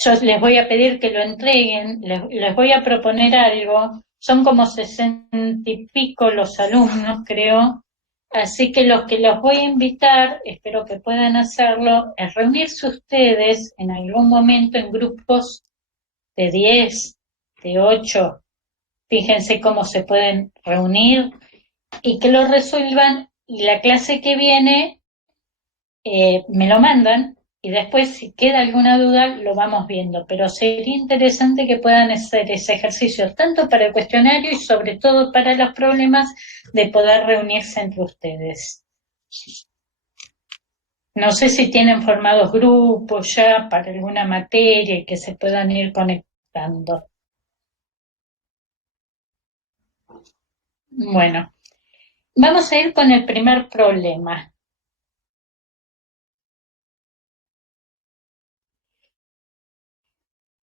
yo les voy a pedir que lo entreguen, les voy a proponer algo. Son como 60 y pico los alumnos, creo. Así que los voy a invitar, espero que puedan hacerlo, es reunirse ustedes en algún momento en grupos de 10, de 8, fíjense cómo se pueden reunir y que lo resuelvan, y la clase que viene me lo mandan y después si queda alguna duda lo vamos viendo, pero sería interesante que puedan hacer ese ejercicio tanto para el cuestionario y sobre todo para los problemas de poder reunirse entre ustedes. No sé si tienen formados grupos ya para alguna materia y que se puedan ir conectando. Bueno, vamos a ir con el primer problema.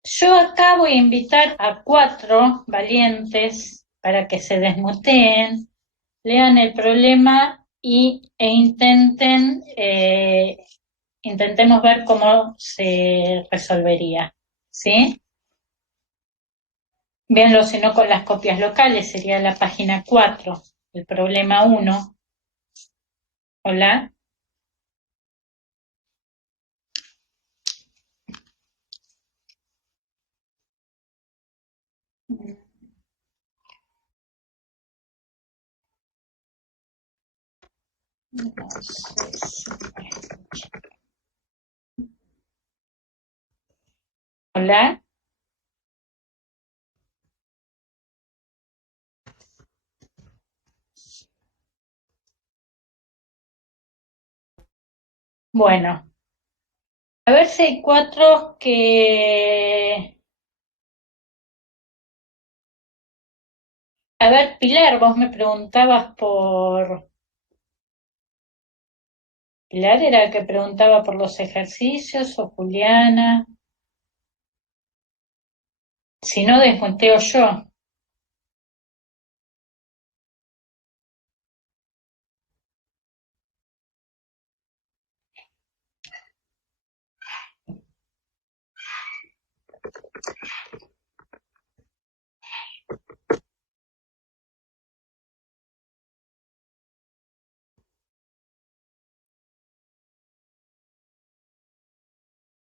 Yo acá voy a invitar a 4 valientes para que se desmuteen, lean el problema intentemos ver cómo se resolvería, ¿sí? Véanlo, si no, con las copias locales, sería la página 4, el problema 1. Hola. Hola. Bueno, a ver si hay 4 que... A ver, Pilar, vos me preguntabas por... ¿Pilar era el que preguntaba por los ejercicios o Juliana? Si no, desmuteo yo.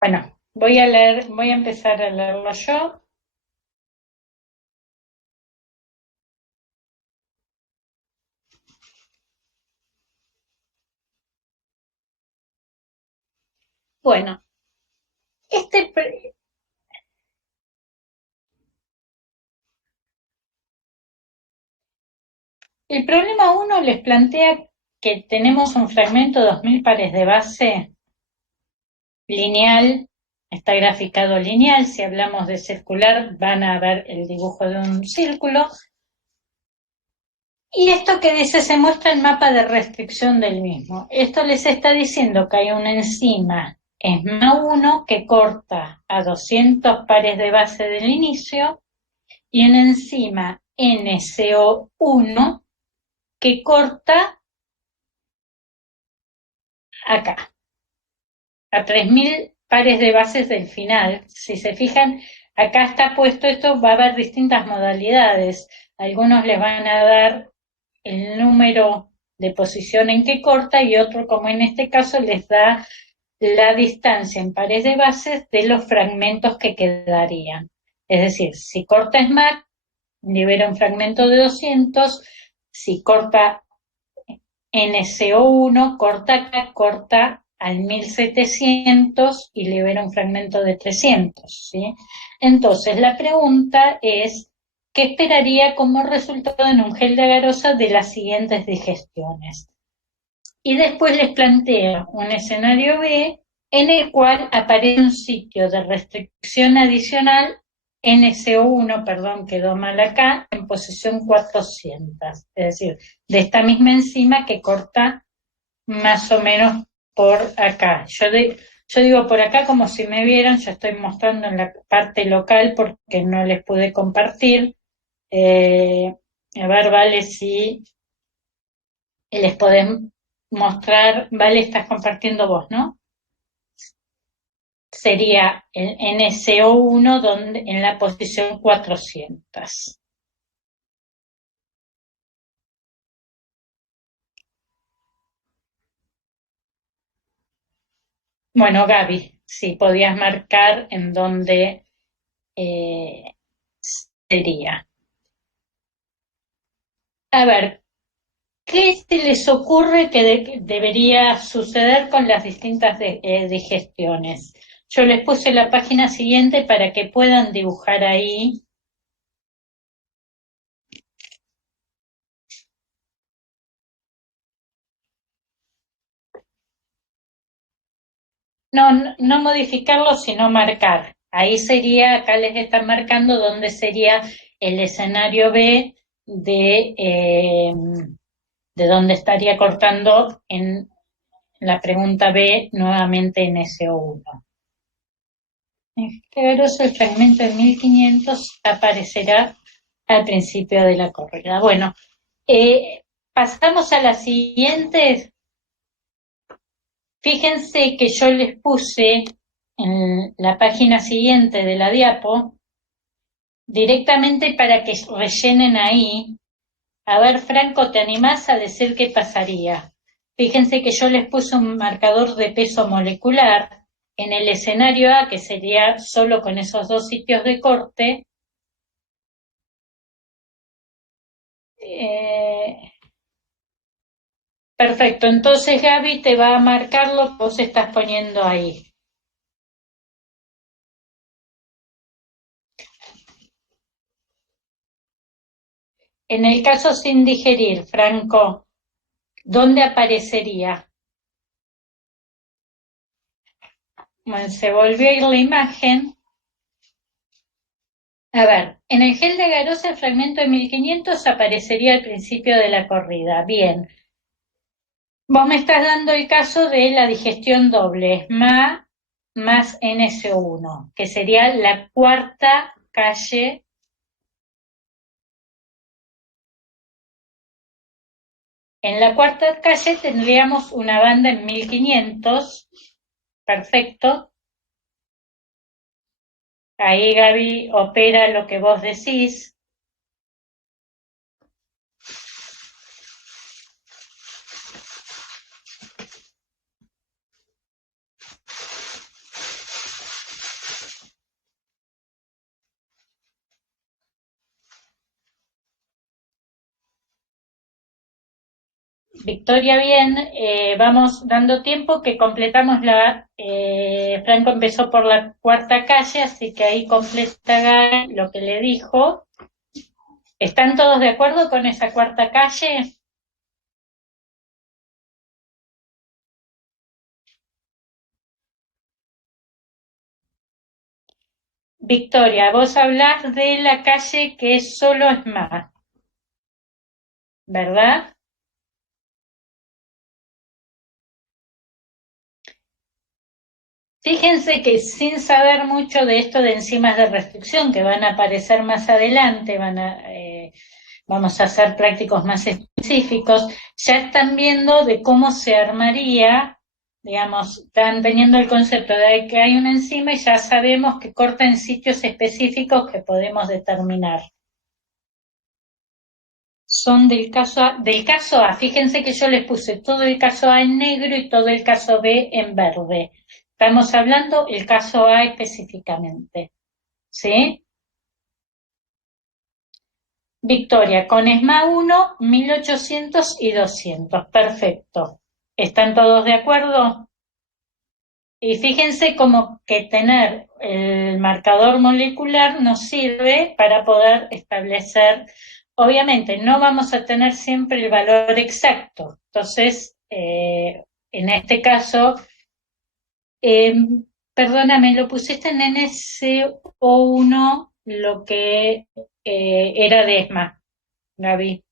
Bueno, voy a empezar a leerlo yo. Bueno, el problema 1 les plantea que tenemos un fragmento de 2000 pares de base lineal, está graficado lineal. Si hablamos de circular, van a ver el dibujo de un círculo. Y esto que dice, se muestra el mapa de restricción del mismo. Esto les está diciendo que hay una enzima ESMA1 que corta a 200 pares de base del inicio y una enzima NCO1 que corta acá, a 3000 pares de bases del final. Si se fijan, acá está puesto esto, va a haber distintas modalidades. Algunos les van a dar el número de posición en que corta y otro, como en este caso, les da la distancia en pares de bases de los fragmentos que quedarían. Es decir, si corta SMAC, libera un fragmento de 200, si corta NCO1, corta acá, corta al 1700 y libera un fragmento de 300, ¿sí? Entonces, la pregunta es, ¿qué esperaría como resultado en un gel de agarosa de las siguientes digestiones? Y después les planteo un escenario B en el cual aparece un sitio de restricción adicional NCO1, perdón, quedó mal acá, en posición 400, es decir, de esta misma enzima que corta más o menos por acá. Yo digo por acá como si me vieran, yo estoy mostrando en la parte local porque no les pude compartir. A ver, Vale, si les podés mostrar, Vale, estás compartiendo vos, ¿no? Sería el NCO1 donde, en la posición 400. Bueno, Gaby, si podías marcar en dónde sería. A ver, ¿qué se les ocurre que debería suceder con las distintas digestiones? Yo les puse la página siguiente para que puedan dibujar ahí. No modificarlo, sino marcar. Ahí sería, acá les están marcando dónde sería el escenario B de dónde estaría cortando en la pregunta B nuevamente en SO1. El fragmento de 1500 aparecerá al principio de la corrida. Bueno, pasamos a la siguiente. Fíjense que yo les puse en la página siguiente de la diapo directamente para que rellenen ahí. A ver, Franco, ¿te animás a decir qué pasaría? Fíjense que yo les puse un marcador de peso molecular en el escenario A, que sería solo con esos dos sitios de corte. Perfecto, entonces Gaby te va a marcar lo que vos estás poniendo ahí. En el caso sin digerir, Franco, ¿dónde aparecería? Bueno, se volvió a ir la imagen. A ver, en el gel de agarosa el fragmento de 1500 aparecería al principio de la corrida. Bien. Vos me estás dando el caso de la digestión doble, SMA más NSO1, que sería la cuarta calle. En la cuarta calle tendríamos una banda en 1500, perfecto. Ahí Gaby opera lo que vos decís. Victoria, bien, vamos dando tiempo que completamos Franco empezó por la cuarta calle, así que ahí completa Gaby lo que le dijo. ¿Están todos de acuerdo con esa cuarta calle? Victoria, vos hablás de la calle que es solo SMA, ¿verdad? Fíjense que sin saber mucho de esto de enzimas de restricción, que van a aparecer más adelante, vamos a hacer prácticos más específicos, ya están viendo de cómo se armaría, digamos, están teniendo el concepto de que hay una enzima y ya sabemos que corta en sitios específicos que podemos determinar. Son del caso A, fíjense que yo les puse todo el caso A en negro y todo el caso B en verde. Estamos hablando el caso A específicamente, ¿sí? Victoria, con ESMA 1, 1800 y 200, perfecto. ¿Están todos de acuerdo? Y fíjense como que tener el marcador molecular nos sirve para poder establecer, obviamente no vamos a tener siempre el valor exacto, entonces en este caso, perdóname, lo pusiste en NSO1 lo que era de ESMA, Gaby.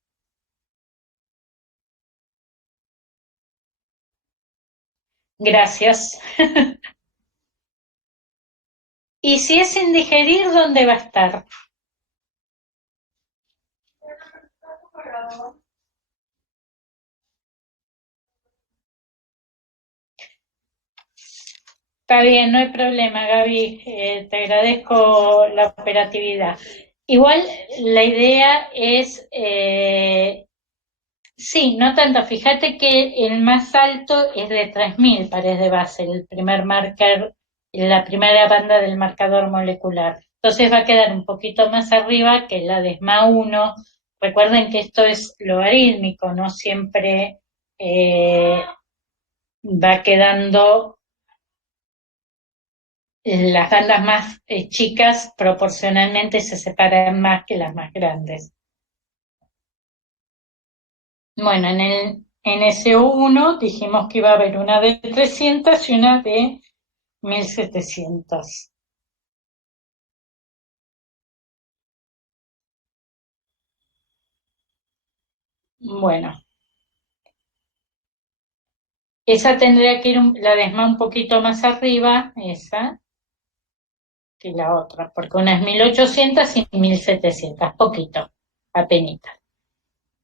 Gracias. Y si es sin digerir, ¿dónde va a estar? Está bien, no hay problema, Gaby. Te agradezco la operatividad. Igual la idea es, sí, no tanto. Fíjate que el más alto es de 3000 pares de base, el primer marker, la primera banda del marcador molecular. Entonces va a quedar un poquito más arriba que la de ESMA 1. Recuerden que esto es logarítmico, no siempre va quedando. Las bandas más chicas proporcionalmente se separan más que las más grandes. Bueno, en el NSO1 dijimos que iba a haber una de 300 y una de 1700. Bueno, esa tendría que ir, la de ESMA un poquito más arriba, esa, que la otra, porque una es 1800 y 1700, poquito, apenita.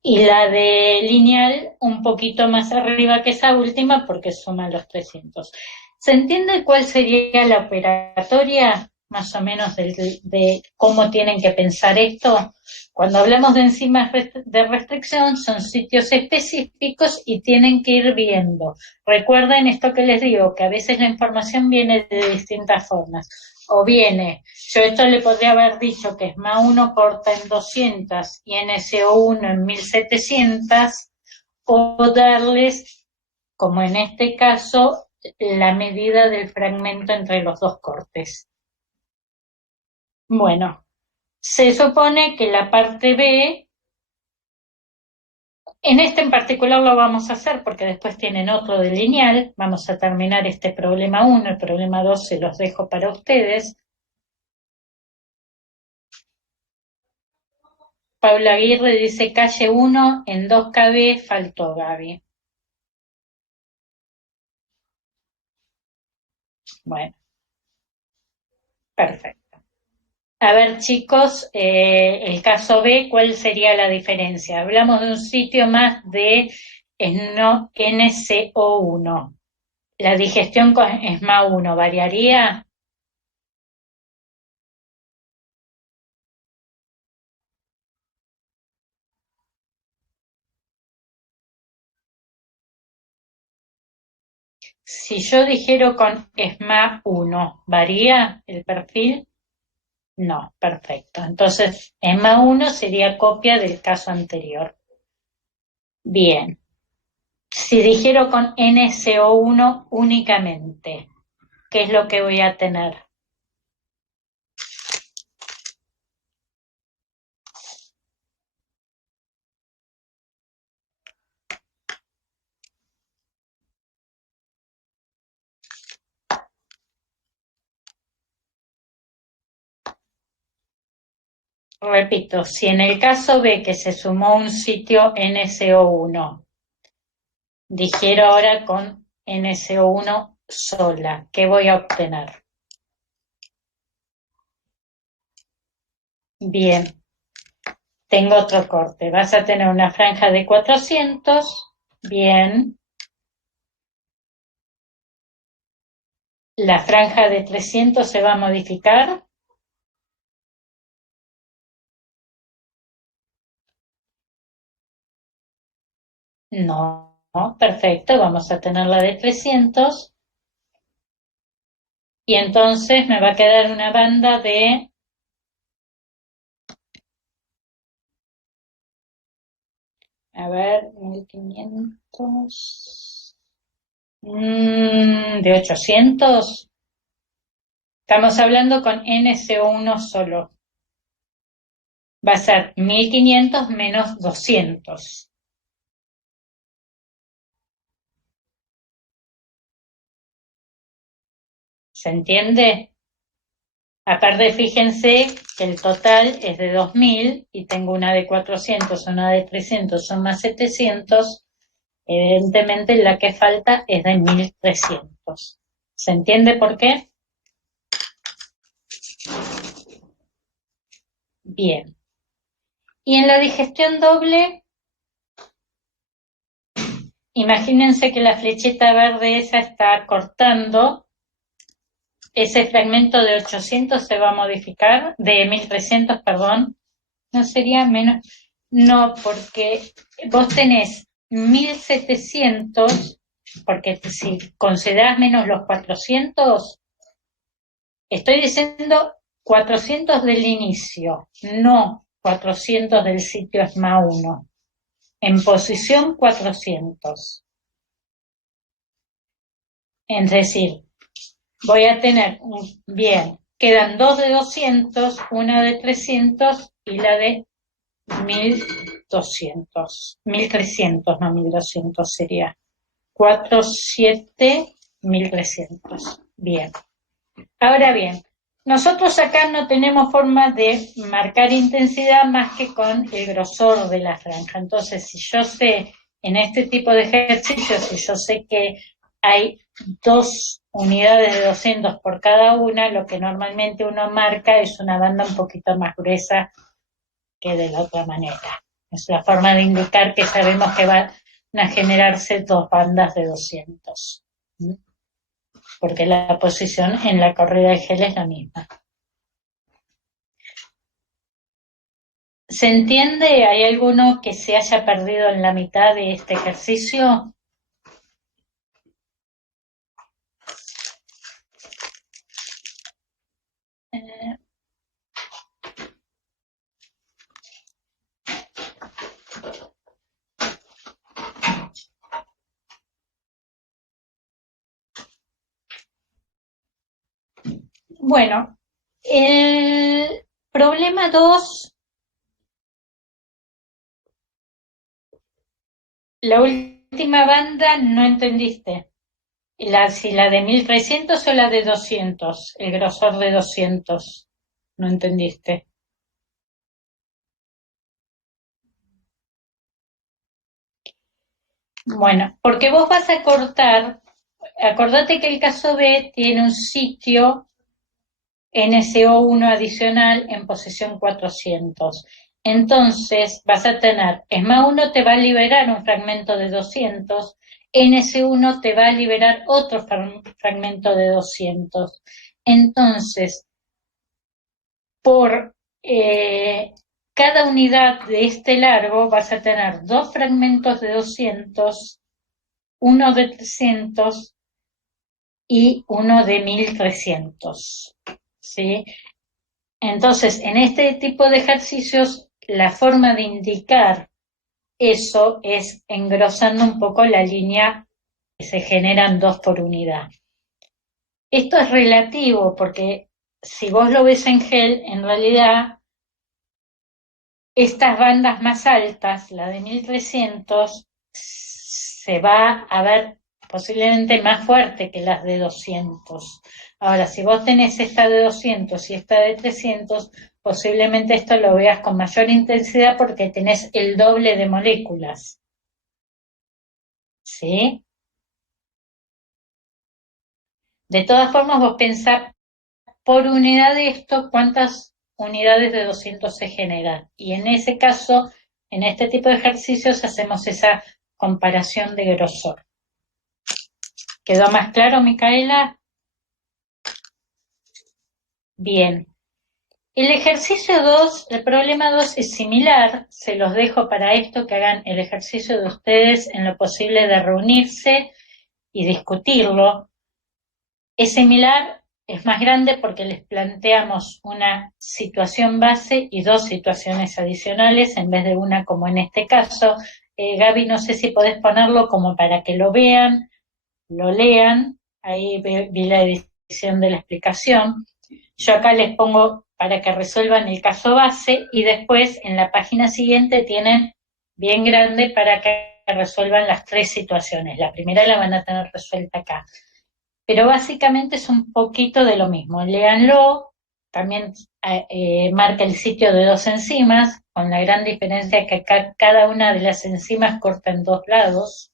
Y la de lineal un poquito más arriba que esa última porque suma los 300. ¿Se entiende cuál sería la operatoria, más o menos, de cómo tienen que pensar esto? Cuando hablamos de enzimas de restricción, son sitios específicos y tienen que ir viendo. Recuerden esto que les digo, que a veces la información viene de distintas formas. O viene, yo esto le podría haber dicho que ESMA 1 corta en 200 y NSO1 en 1700, o darles, como en este caso, la medida del fragmento entre los dos cortes. Bueno, se supone que la parte B, en este en particular lo vamos a hacer porque después tienen otro de lineal, vamos a terminar este problema 1, el problema 2 se los dejo para ustedes. Paula Aguirre dice calle 1 en 2KB, faltó Gaby. Bueno, perfecto. A ver, chicos, el caso B, ¿cuál sería la diferencia? Hablamos de un sitio más de NCO1. ¿La digestión con ESMA 1 variaría? Si yo dijera con ESMA 1, ¿varía el perfil? No, perfecto. Entonces, ESMA 1 sería copia del caso anterior. Bien. Si dijera con NSO1 únicamente, ¿qué es lo que voy a tener? Repito, si en el caso B que se sumó un sitio NSO1, digiero ahora con NSO1 sola, ¿qué voy a obtener? Bien, tengo otro corte. Vas a tener una franja de 400, bien. La franja de 300 se va a modificar. No, perfecto, vamos a tener la de 300. Y entonces me va a quedar una banda de... A ver, 1500... de 800. Estamos hablando con NCO1 solo. Va a ser 1500 menos 200. ¿Se entiende? Aparte, fíjense que el total es de 2000 y tengo una de 400, una de 300, son más 700. Evidentemente la que falta es de 1300. ¿Se entiende por qué? Bien. Y en la digestión doble, imagínense que la flechita verde esa está cortando. Ese fragmento de 800 se va a modificar, de 1300, perdón. No sería menos, no, porque vos tenés 1700, porque si considerás menos los 400, estoy diciendo 400 del inicio, no 400 del sitio ESMA 1. En posición 400. Es decir, voy a tener, bien, quedan dos de 200, una de 300 y la de 1200. 1300, no 1200 sería. 47, 1300. Bien. Ahora bien, nosotros acá no tenemos forma de marcar intensidad más que con el grosor de la franja. Entonces, si yo sé, en este tipo de ejercicios, si yo sé que hay 2 unidades de 200 por cada una, lo que normalmente uno marca es una banda un poquito más gruesa que de la otra manera. Es la forma de indicar que sabemos que van a generarse 2 bandas de 200. Porque la posición en la corrida de gel es la misma. ¿Se entiende? ¿Hay alguno que se haya perdido en la mitad de este ejercicio? Bueno, el problema 2, la última banda no entendiste. Si la de 1300 o la de 200, el grosor de 200, no entendiste. Bueno, porque vos vas a cortar, acordate que el caso B tiene un sitio NCO1 adicional en posición 400. Entonces vas a tener, ESMA1 te va a liberar un fragmento de 200, NC1 te va a liberar otro fragmento de 200. Entonces, por cada unidad de este largo vas a tener 2 fragmentos de 200, uno de 300 y uno de 1300. ¿Sí? Entonces, en este tipo de ejercicios, la forma de indicar eso es engrosando un poco la línea que se generan 2 por unidad. Esto es relativo porque si vos lo ves en gel, en realidad estas bandas más altas, la de 1300, se va a ver posiblemente más fuerte que las de 200. Ahora, si vos tenés esta de 200 y esta de 300, posiblemente esto lo veas con mayor intensidad porque tenés el doble de moléculas. ¿Sí? De todas formas, vos pensás por unidad de esto, ¿cuántas unidades de 200 se generan? Y en ese caso, en este tipo de ejercicios, hacemos esa comparación de grosor. ¿Quedó más claro, Micaela? Bien. El ejercicio 2, el problema 2 es similar, se los dejo para esto, que hagan el ejercicio de ustedes en lo posible de reunirse y discutirlo. Es similar, es más grande porque les planteamos una situación base y dos situaciones adicionales en vez de una como en este caso. Gaby, no sé si podés ponerlo como para que lo vean, lo lean, ahí vi la edición de la explicación. Yo acá les pongo para que resuelvan el caso base y después en la página siguiente tienen bien grande para que resuelvan las tres situaciones. La primera la van a tener resuelta acá. Pero básicamente es un poquito de lo mismo. Léanlo, también marca el sitio de dos enzimas, con la gran diferencia que acá cada una de las enzimas corta en dos lados.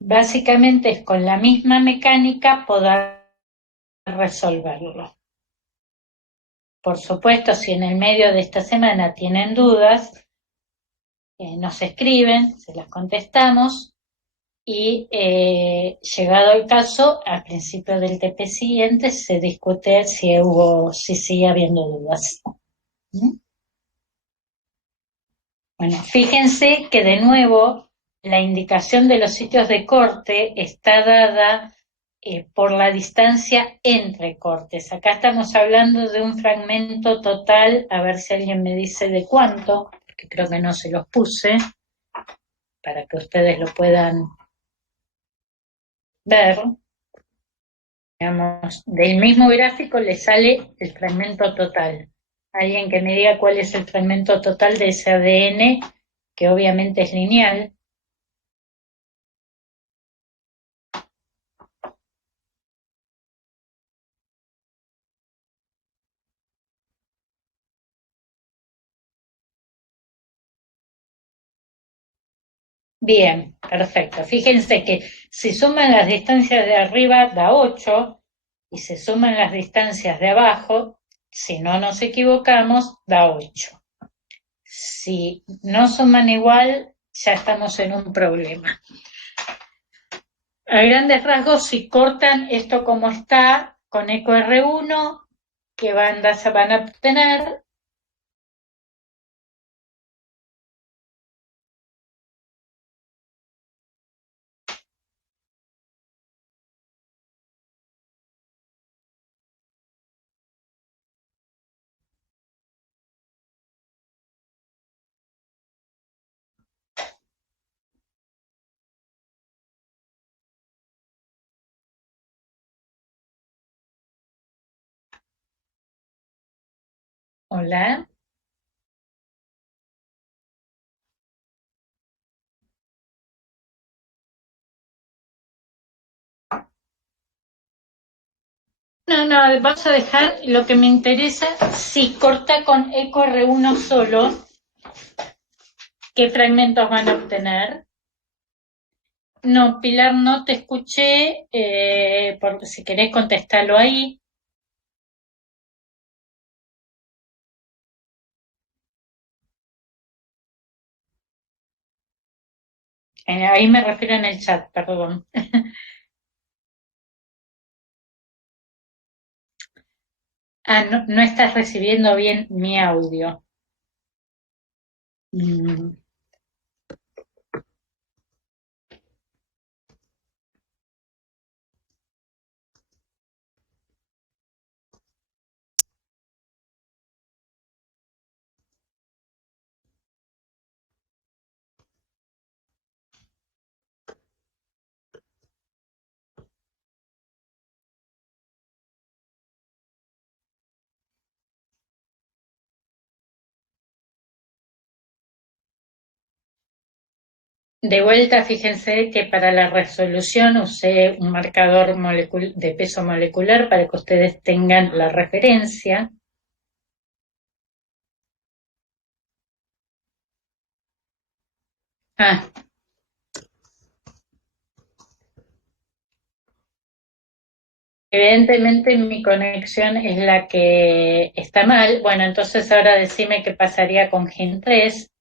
Básicamente es con la misma mecánica poder resolverlo. Por supuesto, si en el medio de esta semana tienen dudas, nos escriben, se las contestamos y llegado el caso, al principio del TP siguiente se discute si sigue habiendo dudas. Bueno, fíjense que de nuevo la indicación de los sitios de corte está dada por la distancia entre cortes. Acá estamos hablando de un fragmento total, a ver si alguien me dice de cuánto, porque creo que no se los puse, para que ustedes lo puedan ver. Digamos, del mismo gráfico le sale el fragmento total. Alguien que me diga cuál es el fragmento total de ese ADN, que obviamente es lineal. Bien, perfecto. Fíjense que si suman las distancias de arriba da 8 y se suman las distancias de abajo, si no nos equivocamos, da 8. Si no suman igual, ya estamos en un problema. A grandes rasgos, si cortan esto como está, con eco R1, ¿qué bandas se van a obtener? Hola. No, vamos a dejar lo que me interesa. Si corta con eco R1 solo, ¿qué fragmentos van a obtener? No, Pilar, no te escuché, porque si querés contestarlo ahí. Ahí me refiero en el chat, perdón. No estás recibiendo bien mi audio. De vuelta, fíjense que para la resolución usé un marcador de peso molecular para que ustedes tengan la referencia. evidentemente mi conexión es la que está mal. Bueno, entonces ahora decime qué pasaría con Gen 3.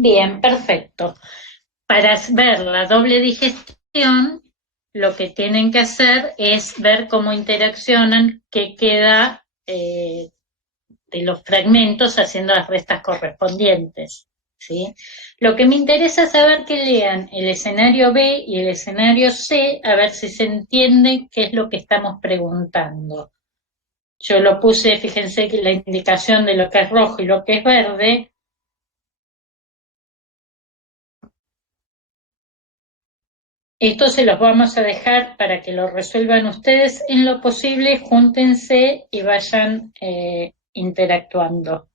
Bien, perfecto. Para ver la doble digestión, lo que tienen que hacer es ver cómo interaccionan, qué queda de los fragmentos haciendo las restas correspondientes, ¿sí? Lo que me interesa es saber que lean el escenario B y el escenario C, a ver si se entiende qué es lo que estamos preguntando. Yo lo puse, fíjense que la indicación de lo que es rojo y lo que es verde. Esto se los vamos a dejar para que lo resuelvan ustedes en lo posible, júntense y vayan interactuando.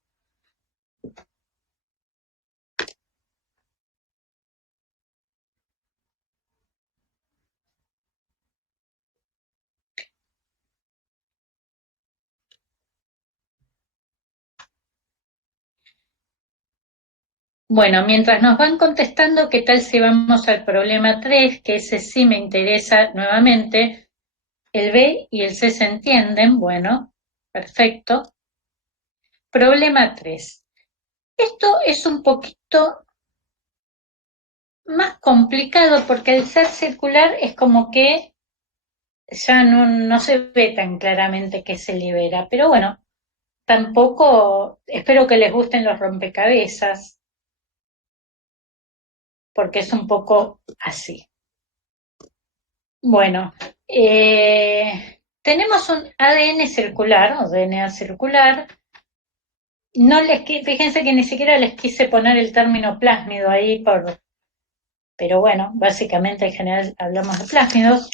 Bueno, mientras nos van contestando, ¿qué tal si vamos al problema 3? Que ese sí me interesa nuevamente. El B y el C se entienden, bueno, perfecto. Problema 3. Esto es un poquito más complicado porque al ser circular es como que ya no se ve tan claramente qué se libera, pero bueno, tampoco, espero que les gusten los rompecabezas, porque es un poco así. Bueno, tenemos un ADN circular, o DNA circular. Fíjense que ni siquiera les quise poner el término plásmido ahí, pero bueno, básicamente en general hablamos de plásmidos,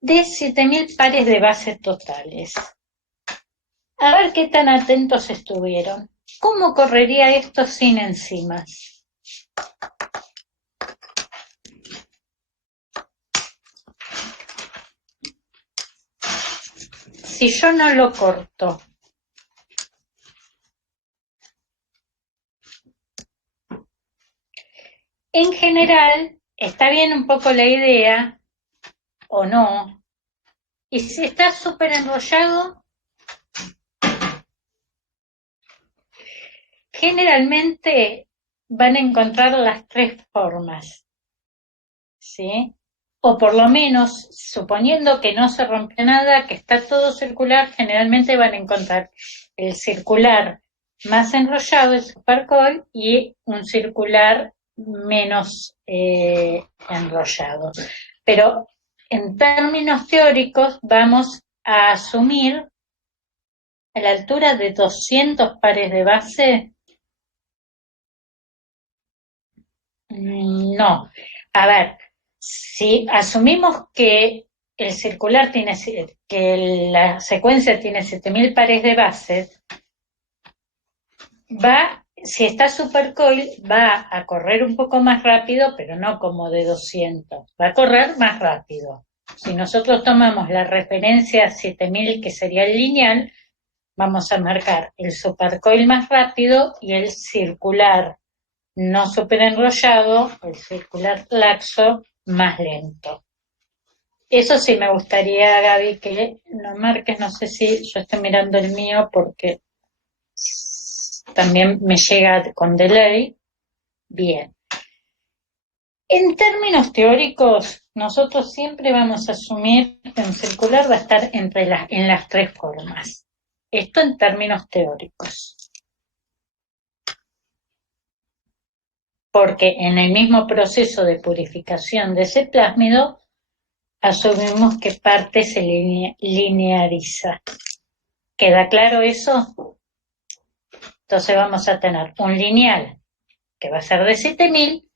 de 7.000 pares de bases totales. A ver qué tan atentos estuvieron. ¿Cómo correría esto sin enzimas? Si yo no lo corto, en general, está bien un poco la idea, o no, y si está súper enrollado, generalmente van a encontrar las tres formas, ¿sí? O por lo menos, suponiendo que no se rompe nada, que está todo circular, generalmente van a encontrar el circular más enrollado, el supercoil, y un circular menos enrollado. Pero en términos teóricos vamos a asumir a la altura de 200 pares de base. No, a ver, si asumimos que el circular que la secuencia tiene 7.000 pares de bases, si está supercoil, va a correr un poco más rápido, pero no como de 200, va a correr más rápido. Si nosotros tomamos la referencia 7.000, que sería el lineal, vamos a marcar el supercoil más rápido y el circular no super enrollado, el circular laxo, más lento. Eso sí me gustaría, Gaby, que lo marques. No sé si yo estoy mirando el mío porque también me llega con delay. Bien. En términos teóricos, nosotros siempre vamos a asumir que un circular va a estar en las tres formas. Esto en términos teóricos. Porque en el mismo proceso de purificación de ese plásmido, asumimos que parte se lineariza. ¿Queda claro eso? Entonces vamos a tener un lineal que va a ser de 7.000,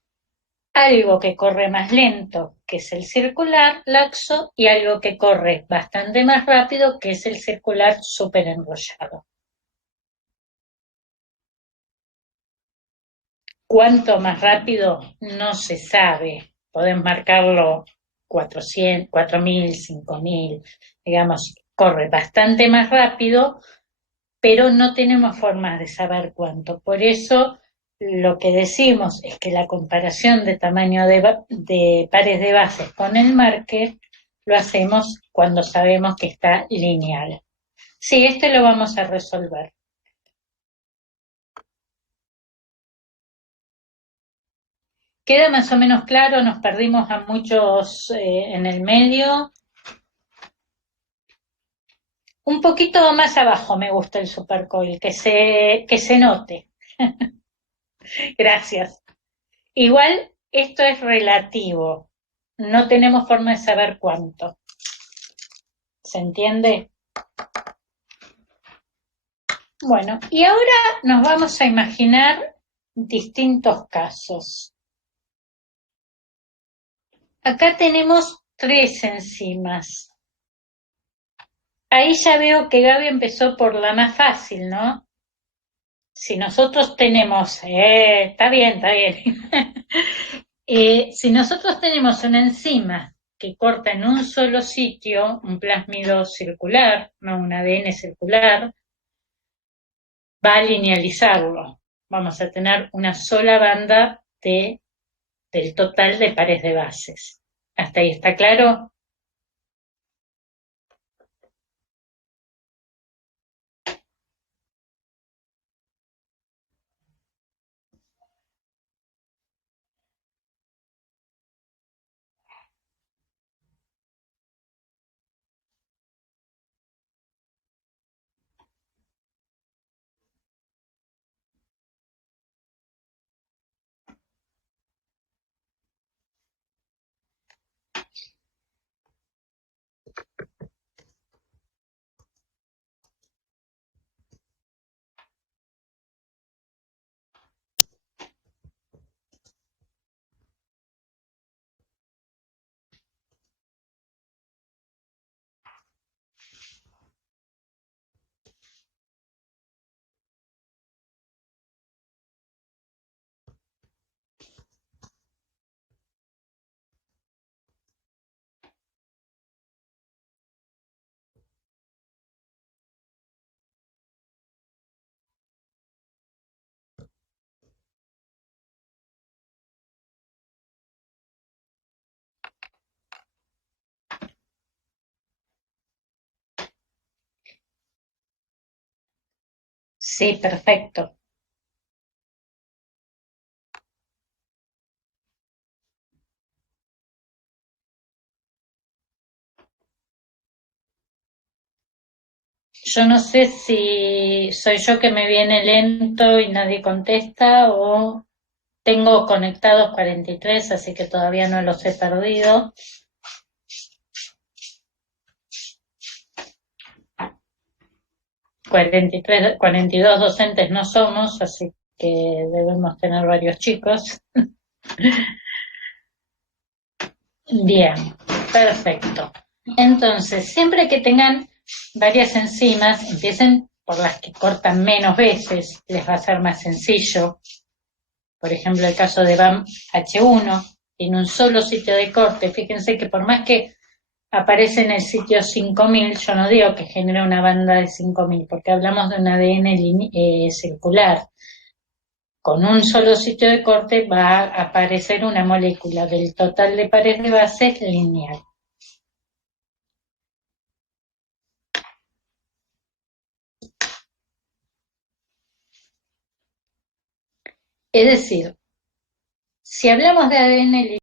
algo que corre más lento, que es el circular laxo, y algo que corre bastante más rápido, que es el circular súper enrollado. ¿Cuánto más rápido? No se sabe. Podemos marcarlo 400, 4000, 5000, digamos, corre bastante más rápido, pero no tenemos formas de saber cuánto. Por eso lo que decimos es que la comparación de tamaño de pares de bases con el marque lo hacemos cuando sabemos que está lineal. Sí, este lo vamos a resolver. ¿Queda más o menos claro? Nos perdimos a muchos en el medio. Un poquito más abajo me gusta el supercoil, que se note. Gracias. Igual esto es relativo. No tenemos forma de saber cuánto. ¿Se entiende? Bueno, y ahora nos vamos a imaginar distintos casos. Acá tenemos 3 enzimas. Ahí ya veo que Gaby empezó por la más fácil, ¿no? Si nosotros tenemos, está bien, si nosotros tenemos una enzima que corta en un solo sitio un plásmido circular, no un ADN circular, va a linealizarlo. Vamos a tener una sola banda del total de pares de bases. ¿Hasta ahí está claro? Sí, perfecto. Yo no sé si soy yo que me viene lento y nadie contesta o tengo conectados 43, así que todavía no los he perdido. ...43, 42 docentes no somos, así que debemos tener varios chicos. Bien, perfecto. Entonces, siempre que tengan varias enzimas, empiecen por las que cortan menos veces, les va a ser más sencillo. Por ejemplo, el caso de BAM H1, tiene un solo sitio de corte. Fíjense que por más que aparece en el sitio 5000, yo no digo que genere una banda de 5000, porque hablamos de un ADN circular. Con un solo sitio de corte va a aparecer una molécula del total de pares de bases lineal. Es decir, si hablamos de ADN